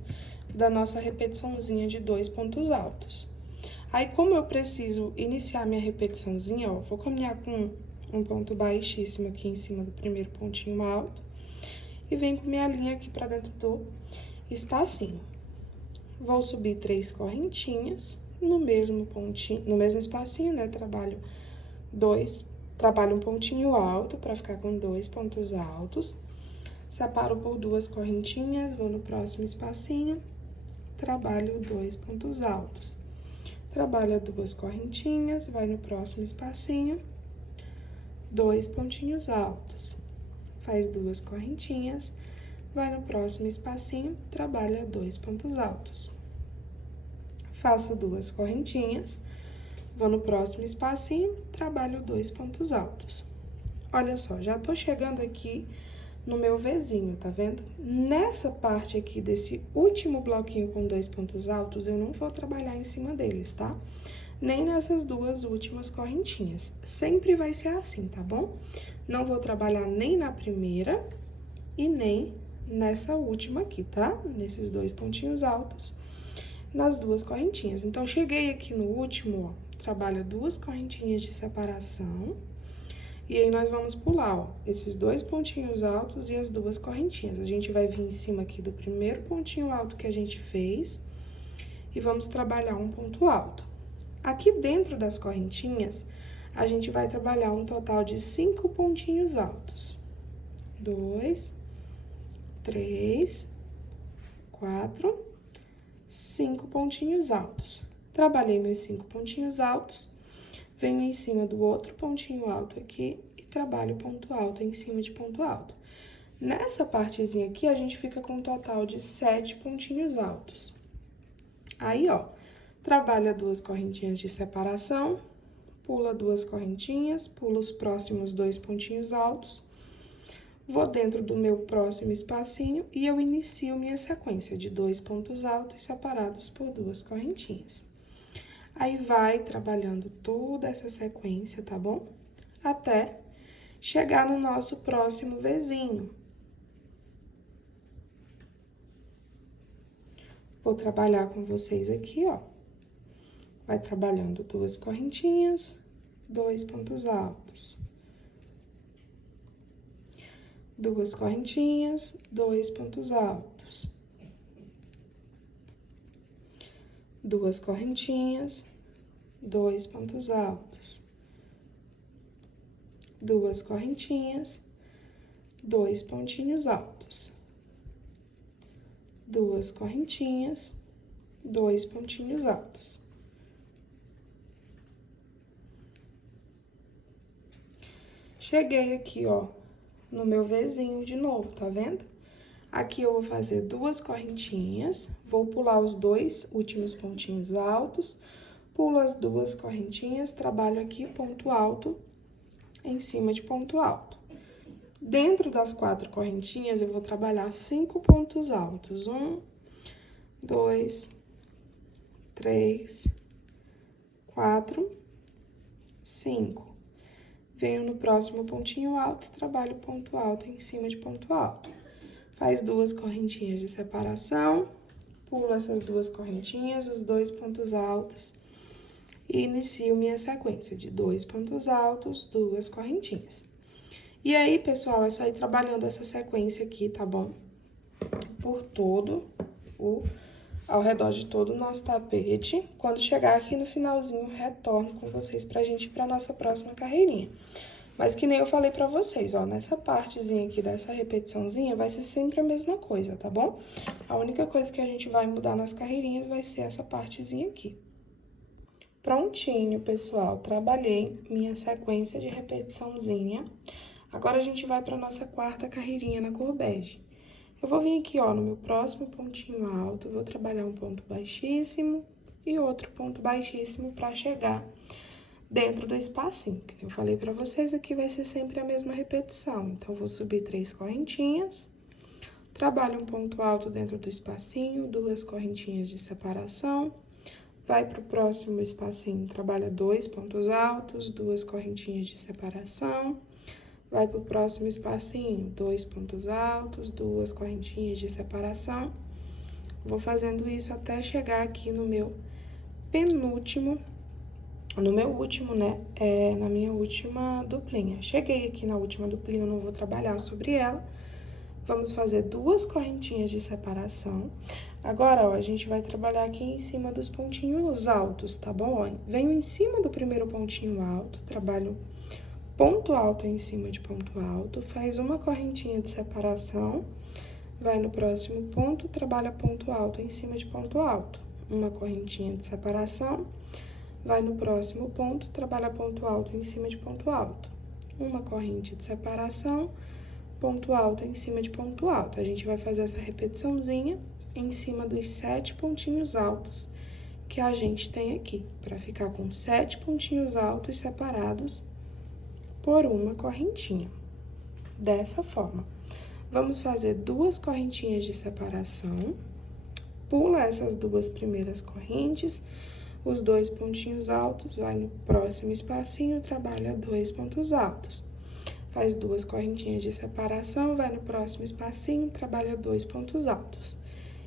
Da nossa repetiçãozinha de 2 pontos altos. Aí, como eu preciso iniciar minha repetiçãozinha, ó, vou caminhar com um ponto baixíssimo aqui em cima do primeiro pontinho alto. E venho com minha linha aqui pra dentro do espacinho. Vou subir 3 correntinhas no mesmo pontinho, no mesmo espacinho, né? Trabalho um pontinho alto pra ficar com 2 pontos altos. Separo por 2 correntinhas, vou no próximo espacinho, trabalho 2 pontos altos. Trabalha 2 correntinhas, vai no próximo espacinho, 2 pontinhos altos. Faz 2 correntinhas, vai no próximo espacinho, trabalha 2 pontos altos. Faço 2 correntinhas, vou no próximo espacinho, trabalho 2 pontos altos. Olha só, já tô chegando aqui no meu Vzinho, tá vendo? Nessa parte aqui desse último bloquinho com 2 pontos altos, eu não vou trabalhar em cima deles, tá? Nem nessas 2 últimas correntinhas. Sempre vai ser assim, tá bom? Não vou trabalhar nem na primeira e nem nessa última aqui, tá? Nesses 2 pontinhos altos, nas 2 correntinhas. Então, cheguei aqui no último, ó, trabalho 2 correntinhas de separação. E aí, nós vamos pular, ó, esses 2 pontinhos altos e as 2 correntinhas. A gente vai vir em cima aqui do primeiro pontinho alto que a gente fez e vamos trabalhar um ponto alto. Aqui dentro das correntinhas, a gente vai trabalhar um total de 5 pontinhos altos. 2, 3, 4, 5 pontinhos altos. Trabalhei meus 5 pontinhos altos. Venho em cima do outro pontinho alto aqui e trabalho ponto alto em cima de ponto alto. Nessa partezinha aqui, a gente fica com um total de 7 pontinhos altos. Aí, ó, trabalha 2 correntinhas de separação, pula 2 correntinhas, pula os próximos 2 pontinhos altos, vou dentro do meu próximo espacinho e eu inicio minha sequência de 2 pontos altos separados por 2 correntinhas. Aí, vai trabalhando toda essa sequência, tá bom? Até chegar no nosso próximo Vzinho. Vou trabalhar com vocês aqui, ó. Vai trabalhando 2 correntinhas, 2 pontos altos. 2 correntinhas, 2 pontos altos. 2 correntinhas, 2 pontos altos. 2 correntinhas, 2 pontinhos altos. 2 correntinhas, 2 pontinhos altos. Cheguei aqui, ó, no meu Vzinho de novo, tá vendo? Aqui eu vou fazer 2 correntinhas, vou pular os 2 últimos pontinhos altos, pulo as 2 correntinhas, trabalho aqui ponto alto em cima de ponto alto. Dentro das 4 correntinhas, eu vou trabalhar 5 pontos altos. 1, 2, 3, 4, 5. Venho no próximo pontinho alto, trabalho ponto alto em cima de ponto alto. Faz 2 correntinhas de separação, pulo essas 2 correntinhas, os 2 pontos altos, e inicio minha sequência de 2 pontos altos, 2 correntinhas. E aí, pessoal, é só ir trabalhando essa sequência aqui, tá bom? Por todo ao redor de todo o nosso tapete. Quando chegar aqui no finalzinho, retorno com vocês pra gente ir pra nossa próxima carreirinha. Mas que nem eu falei pra vocês, ó, nessa partezinha aqui dessa repetiçãozinha vai ser sempre a mesma coisa, tá bom? A única coisa que a gente vai mudar nas carreirinhas vai ser essa partezinha aqui. Prontinho, pessoal, trabalhei minha sequência de repetiçãozinha. Agora, a gente vai pra nossa quarta carreirinha na cor bege. Eu vou vir aqui, ó, no meu próximo pontinho alto, vou trabalhar um ponto baixíssimo e outro ponto baixíssimo pra chegar dentro do espacinho. Eu falei pra vocês, aqui vai ser sempre a mesma repetição. Então, vou subir 3 correntinhas, trabalho um ponto alto dentro do espacinho, 2 correntinhas de separação, vai pro próximo espacinho, trabalha 2 pontos altos, 2 correntinhas de separação, vai pro próximo espacinho, 2 pontos altos, 2 correntinhas de separação. Vou fazendo isso até chegar aqui no meu penúltimo, no meu último, né, na minha última duplinha. Cheguei aqui na última duplinha, eu não vou trabalhar sobre ela. Vamos fazer 2 correntinhas de separação. Agora, ó, a gente vai trabalhar aqui em cima dos pontinhos altos, tá bom? Ó, venho em cima do primeiro pontinho alto, trabalho ponto alto em cima de ponto alto, faz uma correntinha de separação, vai no próximo ponto, trabalha ponto alto em cima de ponto alto. Uma correntinha de separação, vai no próximo ponto, trabalha ponto alto em cima de ponto alto. Uma corrente de separação, ponto alto em cima de ponto alto. A gente vai fazer essa repetiçãozinha em cima dos 7 pontinhos altos que a gente tem aqui, para ficar com 7 pontinhos altos separados por uma correntinha. Dessa forma. Vamos fazer 2 correntinhas de separação, pula essas 2 primeiras correntes, os 2 pontinhos altos, vai no próximo espacinho, trabalha 2 pontos altos. Faz 2 correntinhas de separação, vai no próximo espacinho, trabalha 2 pontos altos.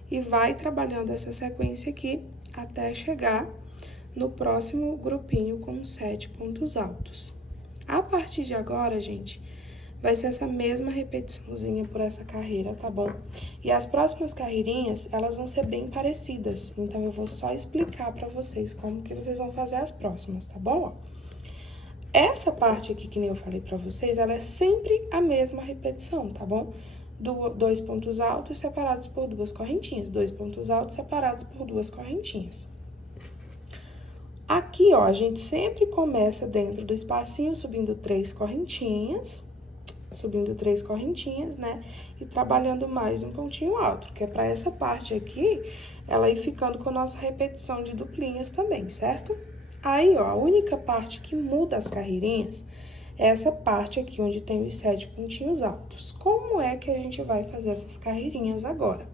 E vai trabalhando essa sequência aqui até chegar no próximo grupinho com 7 pontos altos. A partir de agora, gente, vai ser essa mesma repetiçãozinha por essa carreira, tá bom? E as próximas carreirinhas, elas vão ser bem parecidas, então eu vou só explicar pra vocês como que vocês vão fazer as próximas, tá bom? Essa parte aqui, que nem eu falei pra vocês, ela é sempre a mesma repetição, tá bom? 2 pontos altos separados por 2 correntinhas, 2 pontos altos separados por 2 correntinhas. Aqui, ó, a gente sempre começa dentro do espacinho, subindo 3 correntinhas, né? E trabalhando mais um pontinho alto, que é pra essa parte aqui, ela ir ficando com a nossa repetição de duplinhas também, certo? Aí, ó, a única parte que muda as carreirinhas é essa parte aqui, onde tem os 7 pontinhos altos. Como é que a gente vai fazer essas carreirinhas agora?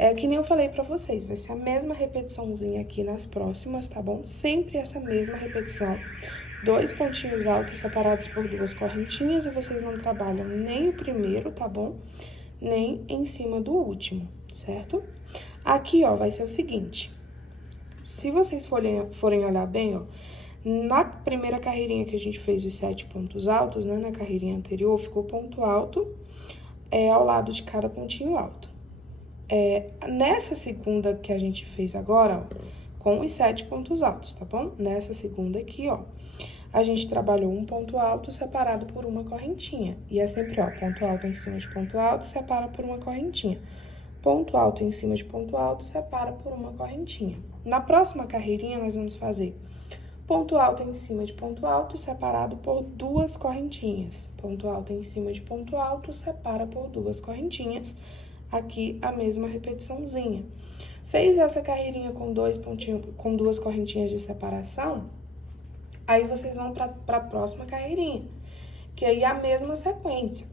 É que nem eu falei pra vocês, vai ser a mesma repetiçãozinha aqui nas próximas, tá bom? Sempre essa mesma repetição. 2 pontinhos altos separados por 2 correntinhas e vocês não trabalham nem o primeiro, tá bom? Nem em cima do último, certo? Aqui, ó, vai ser o seguinte. Se vocês forem olhar bem, ó, na primeira carreirinha que a gente fez os 7 pontos altos, né, na carreirinha anterior, ficou ponto alto ao lado de cada pontinho alto. Nessa segunda que a gente fez agora, ó, com os 7 pontos altos, tá bom? Nessa segunda aqui, ó, a gente trabalhou um ponto alto separado por uma correntinha. E é sempre, ó, ponto alto em cima de ponto alto, separa por uma correntinha. Ponto alto em cima de ponto alto, separa por uma correntinha. Na próxima carreirinha, nós vamos fazer ponto alto em cima de ponto alto, separado por 2 correntinhas. Ponto alto em cima de ponto alto, separa por 2 correntinhas. Aqui, a mesma repetiçãozinha. Fez essa carreirinha com 2 correntinhas de separação, aí vocês vão para a próxima carreirinha, que aí é a mesma sequência.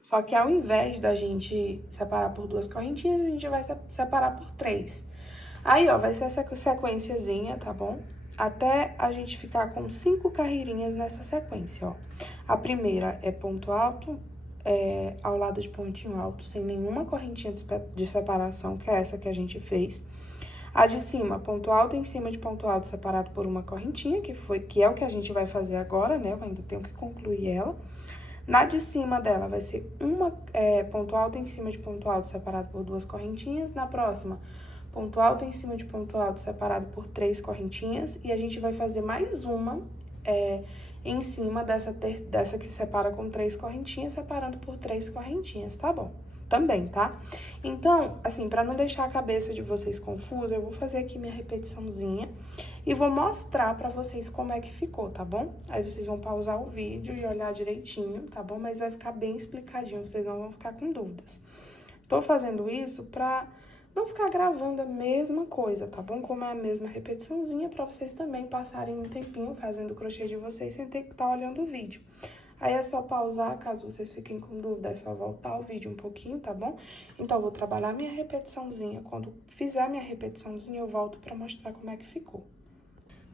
Só que ao invés da gente separar por 2 correntinhas, a gente vai separar por 3. Aí, ó, vai ser essa sequenciazinha, tá bom? até a gente ficar com 5 carreirinhas nessa sequência, ó. A primeira é ponto alto, ao lado de pontinho alto, sem nenhuma correntinha de separação, que é essa que a gente fez. A de cima, ponto alto em cima de ponto alto, separado por uma correntinha, que é o que a gente vai fazer agora, né? Eu ainda tenho que concluir ela. Na de cima dela vai ser ponto alto em cima de ponto alto, separado por 2 correntinhas. Na próxima, ponto alto em cima de ponto alto, separado por 3 correntinhas. E a gente vai fazer mais uma em cima dessa que separa com 3 correntinhas, separando por 3 correntinhas, tá bom? Também, tá? Então, assim, pra não deixar a cabeça de vocês confusa, eu vou fazer aqui minha repetiçãozinha e vou mostrar pra vocês como é que ficou, tá bom? Aí vocês vão pausar o vídeo e olhar direitinho, tá bom? Mas vai ficar bem explicadinho, vocês não vão ficar com dúvidas. Tô fazendo isso pra não ficar gravando a mesma coisa, tá bom? Como é a mesma repetiçãozinha, pra vocês também passarem um tempinho fazendo o crochê de vocês sem ter que estar olhando o vídeo. Aí é só pausar, caso vocês fiquem com dúvida, é só voltar o vídeo um pouquinho, tá bom? Então, eu vou trabalhar minha repetiçãozinha. Quando fizer minha repetiçãozinha, eu volto pra mostrar como é que ficou.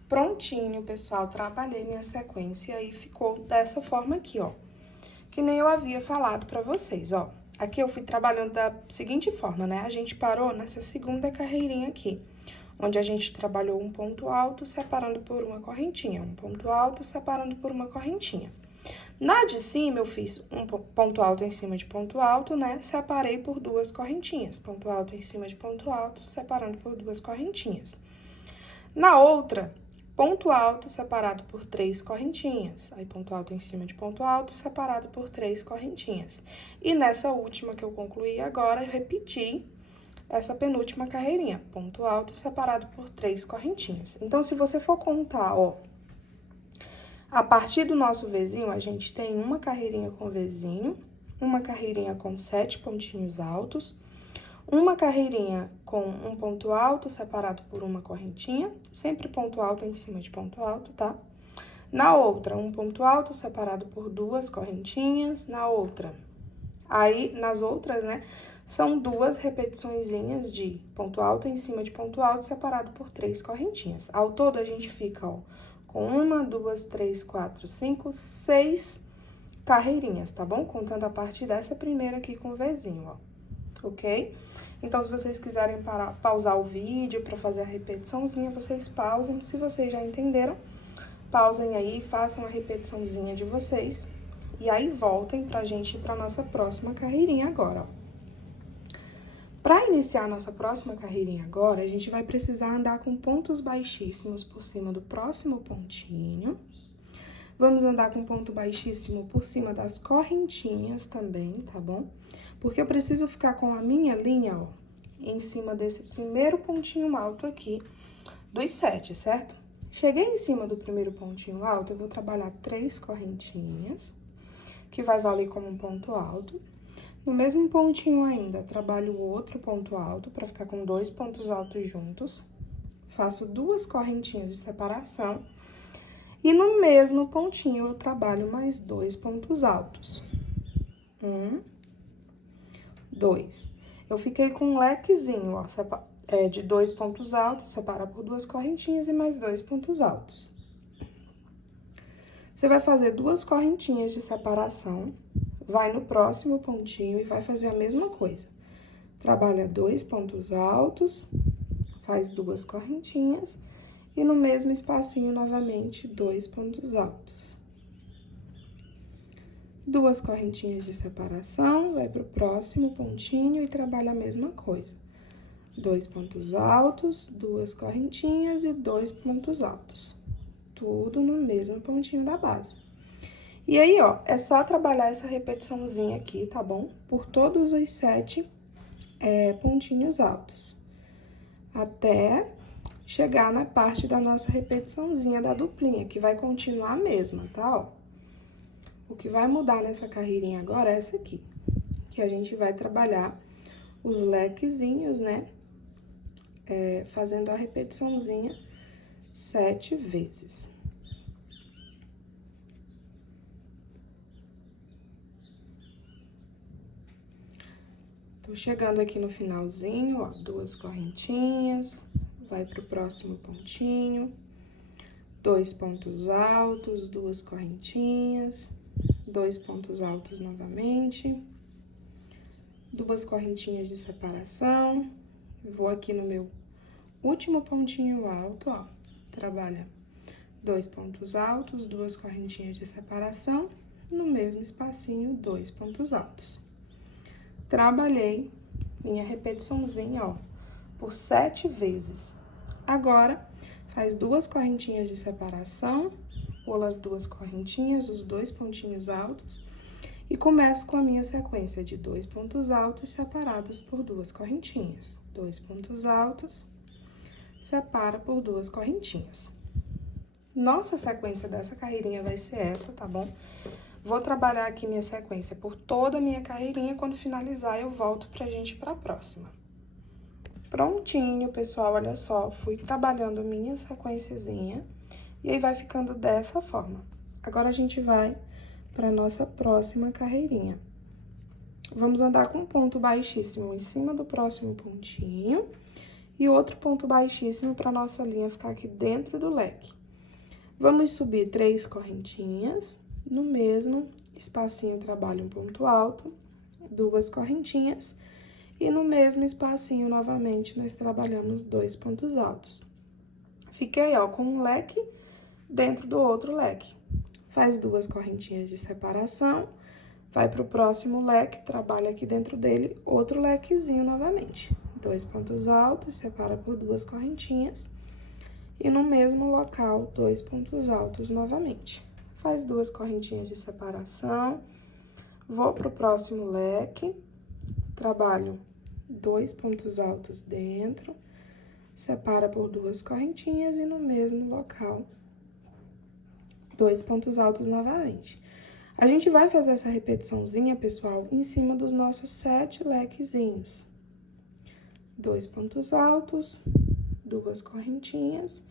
Prontinho, pessoal, trabalhei minha sequência e ficou dessa forma aqui, ó. Que nem eu havia falado pra vocês, ó. Aqui eu fui trabalhando da seguinte forma, né? A gente parou nessa segunda carreirinha aqui, onde a gente trabalhou um ponto alto separando por uma correntinha, um ponto alto separando por uma correntinha. Na de cima, eu fiz um ponto alto em cima de ponto alto, né? Separei por 2 correntinhas. Ponto alto em cima de ponto alto, separando por 2 correntinhas. Na outra, ponto alto separado por 3 correntinhas. Aí, ponto alto em cima de ponto alto, separado por 3 correntinhas. E nessa última que eu concluí agora, eu repeti essa penúltima carreirinha. Ponto alto separado por 3 correntinhas. Então, se você for contar, ó, a partir do nosso Vzinho, a gente tem uma carreirinha com Vzinho, uma carreirinha com 7 pontinhos altos, uma carreirinha com um ponto alto separado por uma correntinha, sempre ponto alto em cima de ponto alto, tá? Na outra, um ponto alto separado por 2 correntinhas, na outra. Aí, nas outras, né, são 2 repetiçõezinhas de ponto alto em cima de ponto alto separado por 3 correntinhas. Ao todo, a gente fica, ó, com 1, 2, 3, 4, 5, 6 carreirinhas, tá bom? Contando a partir dessa primeira aqui com o Vzinho, ó, ok? Então, se vocês quiserem pausar o vídeo pra fazer a repetiçãozinha, vocês pausam. Se vocês já entenderam, pausem aí, façam a repetiçãozinha de vocês. E aí, voltem pra gente ir pra nossa próxima carreirinha agora, ó. Para iniciar a nossa próxima carreirinha agora, a gente vai precisar andar com pontos baixíssimos por cima do próximo pontinho. Vamos andar com ponto baixíssimo por cima das correntinhas também, tá bom? Porque eu preciso ficar com a minha linha, ó, em cima desse primeiro pontinho alto aqui dos 7, certo? Cheguei em cima do primeiro pontinho alto, eu vou trabalhar 3 correntinhas, que vai valer como um ponto alto. No mesmo pontinho ainda, trabalho o outro ponto alto, para ficar com 2 pontos altos juntos. Faço 2 correntinhas de separação. E no mesmo pontinho, eu trabalho mais 2 pontos altos. 1, 2. Eu fiquei com um lequezinho, ó, de 2 pontos altos, separa por 2 correntinhas e mais 2 pontos altos. Você vai fazer 2 correntinhas de separação. Vai no próximo pontinho e vai fazer a mesma coisa. Trabalha 2 pontos altos, faz 2 correntinhas e no mesmo espacinho, novamente, 2 pontos altos. 2 correntinhas de separação, vai pro próximo pontinho e trabalha a mesma coisa. 2 pontos altos, 2 correntinhas e 2 pontos altos. Tudo no mesmo pontinho da base. E aí, ó, é só trabalhar essa repetiçãozinha aqui, tá bom? Por todos os 7 pontinhos altos. Até chegar na parte da nossa repetiçãozinha da duplinha, que vai continuar a mesma, tá, ó? O que vai mudar nessa carreirinha agora é essa aqui, que a gente vai trabalhar os lequezinhos, né? Fazendo a repetiçãozinha 7 vezes. Tô chegando aqui no finalzinho, ó, 2 correntinhas, vai pro próximo pontinho, 2 pontos altos, 2 correntinhas, 2 pontos altos novamente, 2 correntinhas de separação. Vou aqui no meu último pontinho alto, ó, trabalha 2 pontos altos, 2 correntinhas de separação, no mesmo espacinho, 2 pontos altos. Trabalhei minha repetiçãozinha, ó, por 7 vezes. Agora, faz 2 correntinhas de separação, pula as 2 correntinhas, os 2 pontinhos altos, e começo com a minha sequência de 2 pontos altos separados por 2 correntinhas. 2 pontos altos, separa por 2 correntinhas. Nossa sequência dessa carreirinha vai ser essa, tá bom? Vou trabalhar aqui minha sequência por toda a minha carreirinha, quando finalizar eu volto pra gente ir pra próxima. Prontinho, pessoal, olha só, fui trabalhando minha sequenciazinha, e aí vai ficando dessa forma. Agora, a gente vai pra nossa próxima carreirinha. Vamos andar com um ponto baixíssimo em cima do próximo pontinho, e outro ponto baixíssimo pra nossa linha ficar aqui dentro do leque. Vamos subir 3 correntinhas, no mesmo espacinho trabalho um ponto alto, 2 correntinhas, e no mesmo espacinho, novamente, nós trabalhamos 2 pontos altos. Fiquei, ó, com um leque dentro do outro leque. Faz 2 correntinhas de separação, vai pro próximo leque, trabalha aqui dentro dele, outro lequezinho novamente. 2 pontos altos, separa por 2 correntinhas, e no mesmo local, 2 pontos altos novamente. Faz 2 correntinhas de separação, vou pro próximo leque, trabalho 2 pontos altos dentro, separa por 2 correntinhas e no mesmo local, 2 pontos altos novamente. A gente vai fazer essa repetiçãozinha, pessoal, em cima dos nossos 7 lequezinhos. 2 pontos altos, 2 correntinhas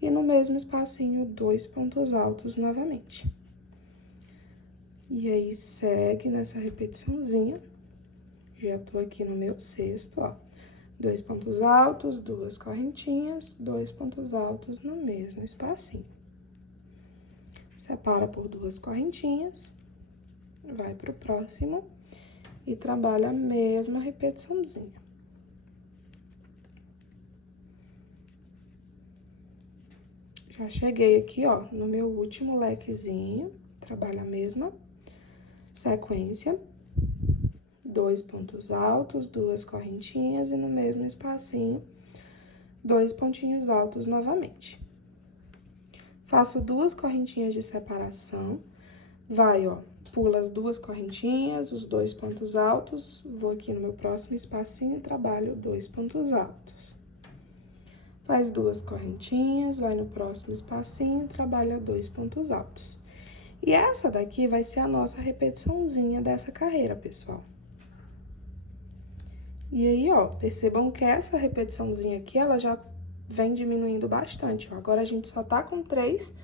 e no mesmo espacinho, 2 pontos altos novamente. E aí, segue nessa repetiçãozinha. Já tô aqui no meu 6º, ó. 2 pontos altos, 2 correntinhas, 2 pontos altos no mesmo espacinho. Separa por 2 correntinhas, vai pro próximo e trabalha a mesma repetiçãozinha. Já cheguei aqui, ó, no meu último lequezinho, trabalha a mesma sequência. 2 pontos altos, 2 correntinhas e no mesmo espacinho, 2 pontinhos altos novamente. Faço 2 correntinhas de separação, vai, ó, pula as 2 correntinhas, os 2 pontos altos, vou aqui no meu próximo espacinho e trabalho 2 pontos altos. Faz 2 correntinhas, vai no próximo espacinho, trabalha 2 pontos altos. E essa daqui vai ser a nossa repetiçãozinha dessa carreira, pessoal. E aí, ó, percebam que essa repetiçãozinha aqui, ela já vem diminuindo bastante, ó. Agora, a gente só tá com 3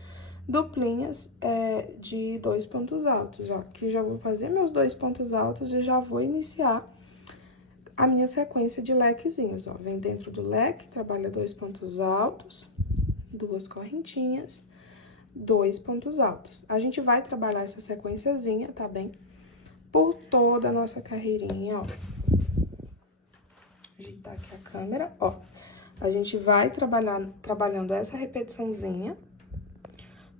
duplinhas de 2 pontos altos, ó. Aqui já vou fazer meus 2 pontos altos e já vou iniciar a minha sequência de lequezinhos, ó. Vem dentro do leque, trabalha 2 pontos altos, 2 correntinhas, 2 pontos altos. A gente vai trabalhar essa sequenciazinha, tá bem? Por toda a nossa carreirinha, ó. Ajeitar aqui a câmera, ó. A gente vai trabalhando essa repetiçãozinha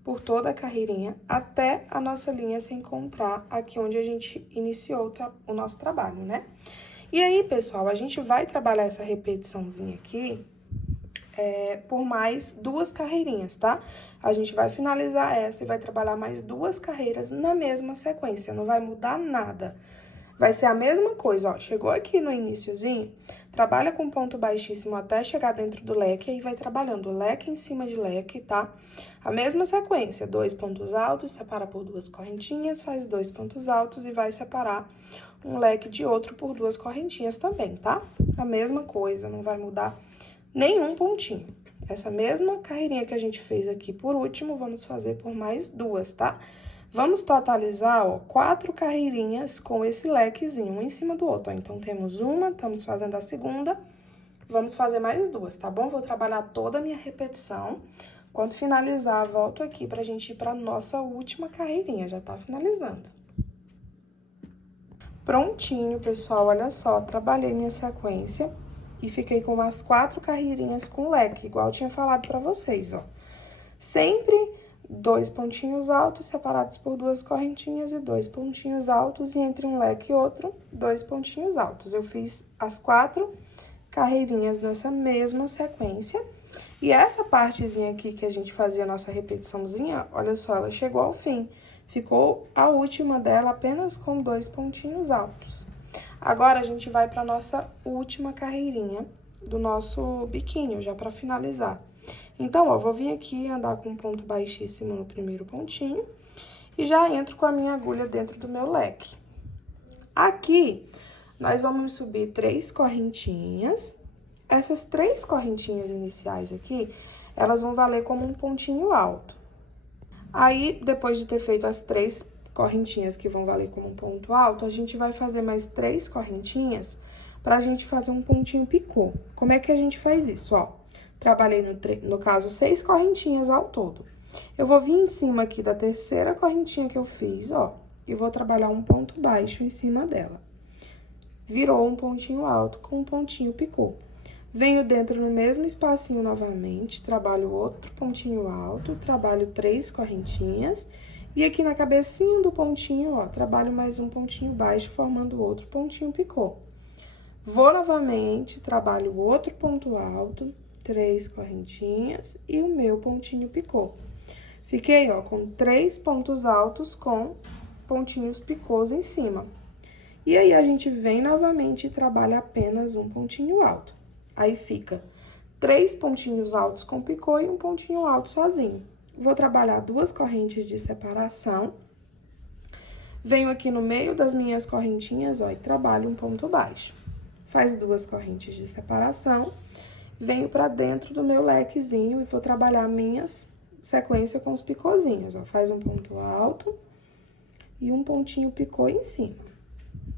por toda a carreirinha até a nossa linha se encontrar aqui onde a gente iniciou o nosso trabalho, né? E aí, pessoal, a gente vai trabalhar essa repetiçãozinha aqui por mais 2 carreirinhas, tá? A gente vai finalizar essa e vai trabalhar mais 2 carreiras na mesma sequência, não vai mudar nada. Vai ser a mesma coisa, ó, chegou aqui no iniciozinho, trabalha com ponto baixíssimo até chegar dentro do leque, aí vai trabalhando leque em cima de leque, tá? A mesma sequência, 2 pontos altos, separa por 2 correntinhas, faz 2 pontos altos e vai separar um leque de outro por 2 correntinhas também, tá? A mesma coisa, não vai mudar nenhum pontinho. Essa mesma carreirinha que a gente fez aqui por último, vamos fazer por mais 2, tá? Vamos totalizar, ó, 4 carreirinhas com esse lequezinho, um em cima do outro, ó. Então, temos uma, estamos fazendo a segunda, vamos fazer mais 2, tá bom? Vou trabalhar toda a minha repetição Quando finalizar, volto aqui pra gente ir pra nossa última carreirinha, já tá finalizando. Prontinho, pessoal, olha só, trabalhei minha sequência e fiquei com umas 4 carreirinhas com leque, igual eu tinha falado pra vocês, ó. Sempre 2 pontinhos altos separados por 2 correntinhas e 2 pontinhos altos, e entre um leque e outro, 2 pontinhos altos. Eu fiz as 4 carreirinhas nessa mesma sequência. E essa partezinha aqui que a gente fazia a nossa repetiçãozinha, olha só, ela chegou ao fim. Ficou a última dela apenas com 2 pontinhos altos. Agora, a gente vai para nossa última carreirinha do nosso biquinho, já para finalizar. Então, ó, vou vir aqui andar com um ponto baixíssimo no primeiro pontinho e já entro com a minha agulha dentro do meu leque. Aqui, nós vamos subir 3 correntinhas. Essas 3 correntinhas iniciais aqui, elas vão valer como um pontinho alto. Aí, depois de ter feito as 3 correntinhas que vão valer como um ponto alto, a gente vai fazer mais 3 correntinhas pra gente fazer um pontinho picô. Como é que a gente faz isso, ó? Trabalhei, no caso, 6 correntinhas ao todo. Eu vou vir em cima aqui da terceira correntinha que eu fiz, ó, e vou trabalhar um ponto baixo em cima dela. Virou um pontinho alto com um pontinho picô. Venho dentro no mesmo espacinho novamente, trabalho outro pontinho alto, trabalho 3 correntinhas, e aqui na cabecinha do pontinho, ó, trabalho mais um pontinho baixo, formando outro pontinho picô. Vou novamente, trabalho outro ponto alto, 3 correntinhas e o meu pontinho picô. Fiquei, ó, com 3 pontos altos com pontinhos picôs em cima. E aí, a gente vem novamente e trabalha apenas um pontinho alto. Aí, fica 3 pontinhos altos com picô e um pontinho alto sozinho. Vou trabalhar 2 correntes de separação. Venho aqui no meio das minhas correntinhas, ó, e trabalho um ponto baixo. Faz 2 correntes de separação. Venho pra dentro do meu lequezinho e vou trabalhar a minha sequência com os picôzinhos, ó. Faz um ponto alto e um pontinho picô em cima.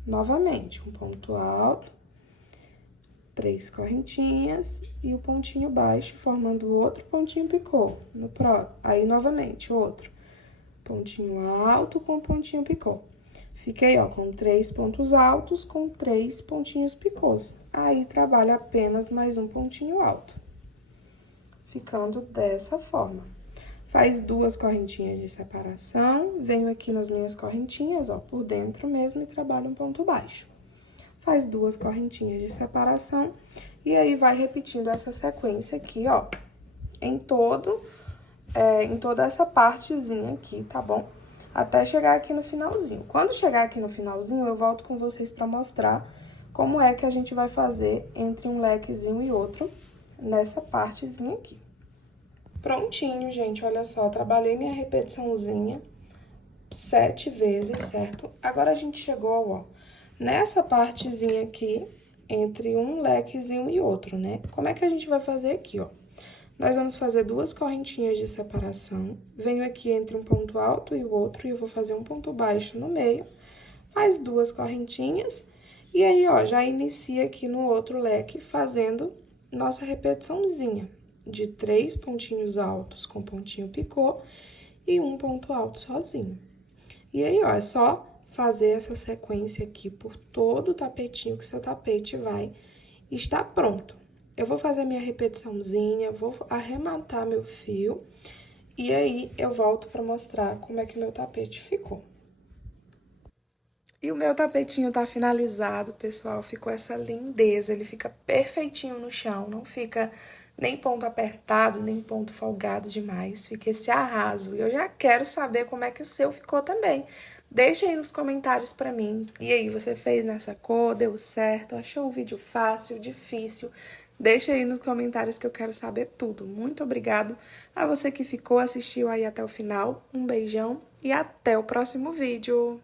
Novamente, um ponto alto, 3 correntinhas e o pontinho baixo, formando outro pontinho picô. Aí, novamente, outro pontinho alto com pontinho picô. Fiquei, ó, com 3 pontos altos com 3 pontinhos picôs. Aí, trabalho apenas mais um pontinho alto, ficando dessa forma. Faz 2 correntinhas de separação, venho aqui nas minhas correntinhas, ó, por dentro mesmo, e trabalho um ponto baixo. Faz 2 correntinhas de separação, e aí vai repetindo essa sequência aqui, ó, em toda essa partezinha aqui, tá bom? Até chegar aqui no finalzinho. Quando chegar aqui no finalzinho, eu volto com vocês pra mostrar como é que a gente vai fazer entre um lequezinho e outro nessa partezinha aqui. Prontinho, gente, olha só, trabalhei minha repetiçãozinha 7 vezes, certo? Agora, a gente chegou, ó, nessa partezinha aqui, entre um lequezinho e outro, né? Como é que a gente vai fazer aqui, ó? Nós vamos fazer 2 correntinhas de separação, venho aqui entre um ponto alto e o outro, e eu vou fazer um ponto baixo no meio, faz 2 correntinhas, e aí, ó, já inicia aqui no outro leque, fazendo nossa repetiçãozinha de 3 pontinhos altos com pontinho picô e um ponto alto sozinho. E aí, ó, é só fazer essa sequência aqui por todo o tapetinho, que seu tapete vai estar pronto. Eu vou fazer minha repetiçãozinha, vou arrematar meu fio, e aí eu volto pra mostrar como é que meu tapete ficou. E o meu tapetinho tá finalizado, pessoal, ficou essa lindeza, ele fica perfeitinho no chão, não fica nem ponto apertado, nem ponto folgado demais, fica esse arraso. E eu já quero saber como é que o seu ficou também. Deixa aí nos comentários pra mim. E aí, você fez nessa cor, deu certo, achou o vídeo fácil, difícil? Deixa aí nos comentários que eu quero saber tudo. Muito obrigado a você que ficou, assistiu aí até o final. Um beijão e até o próximo vídeo.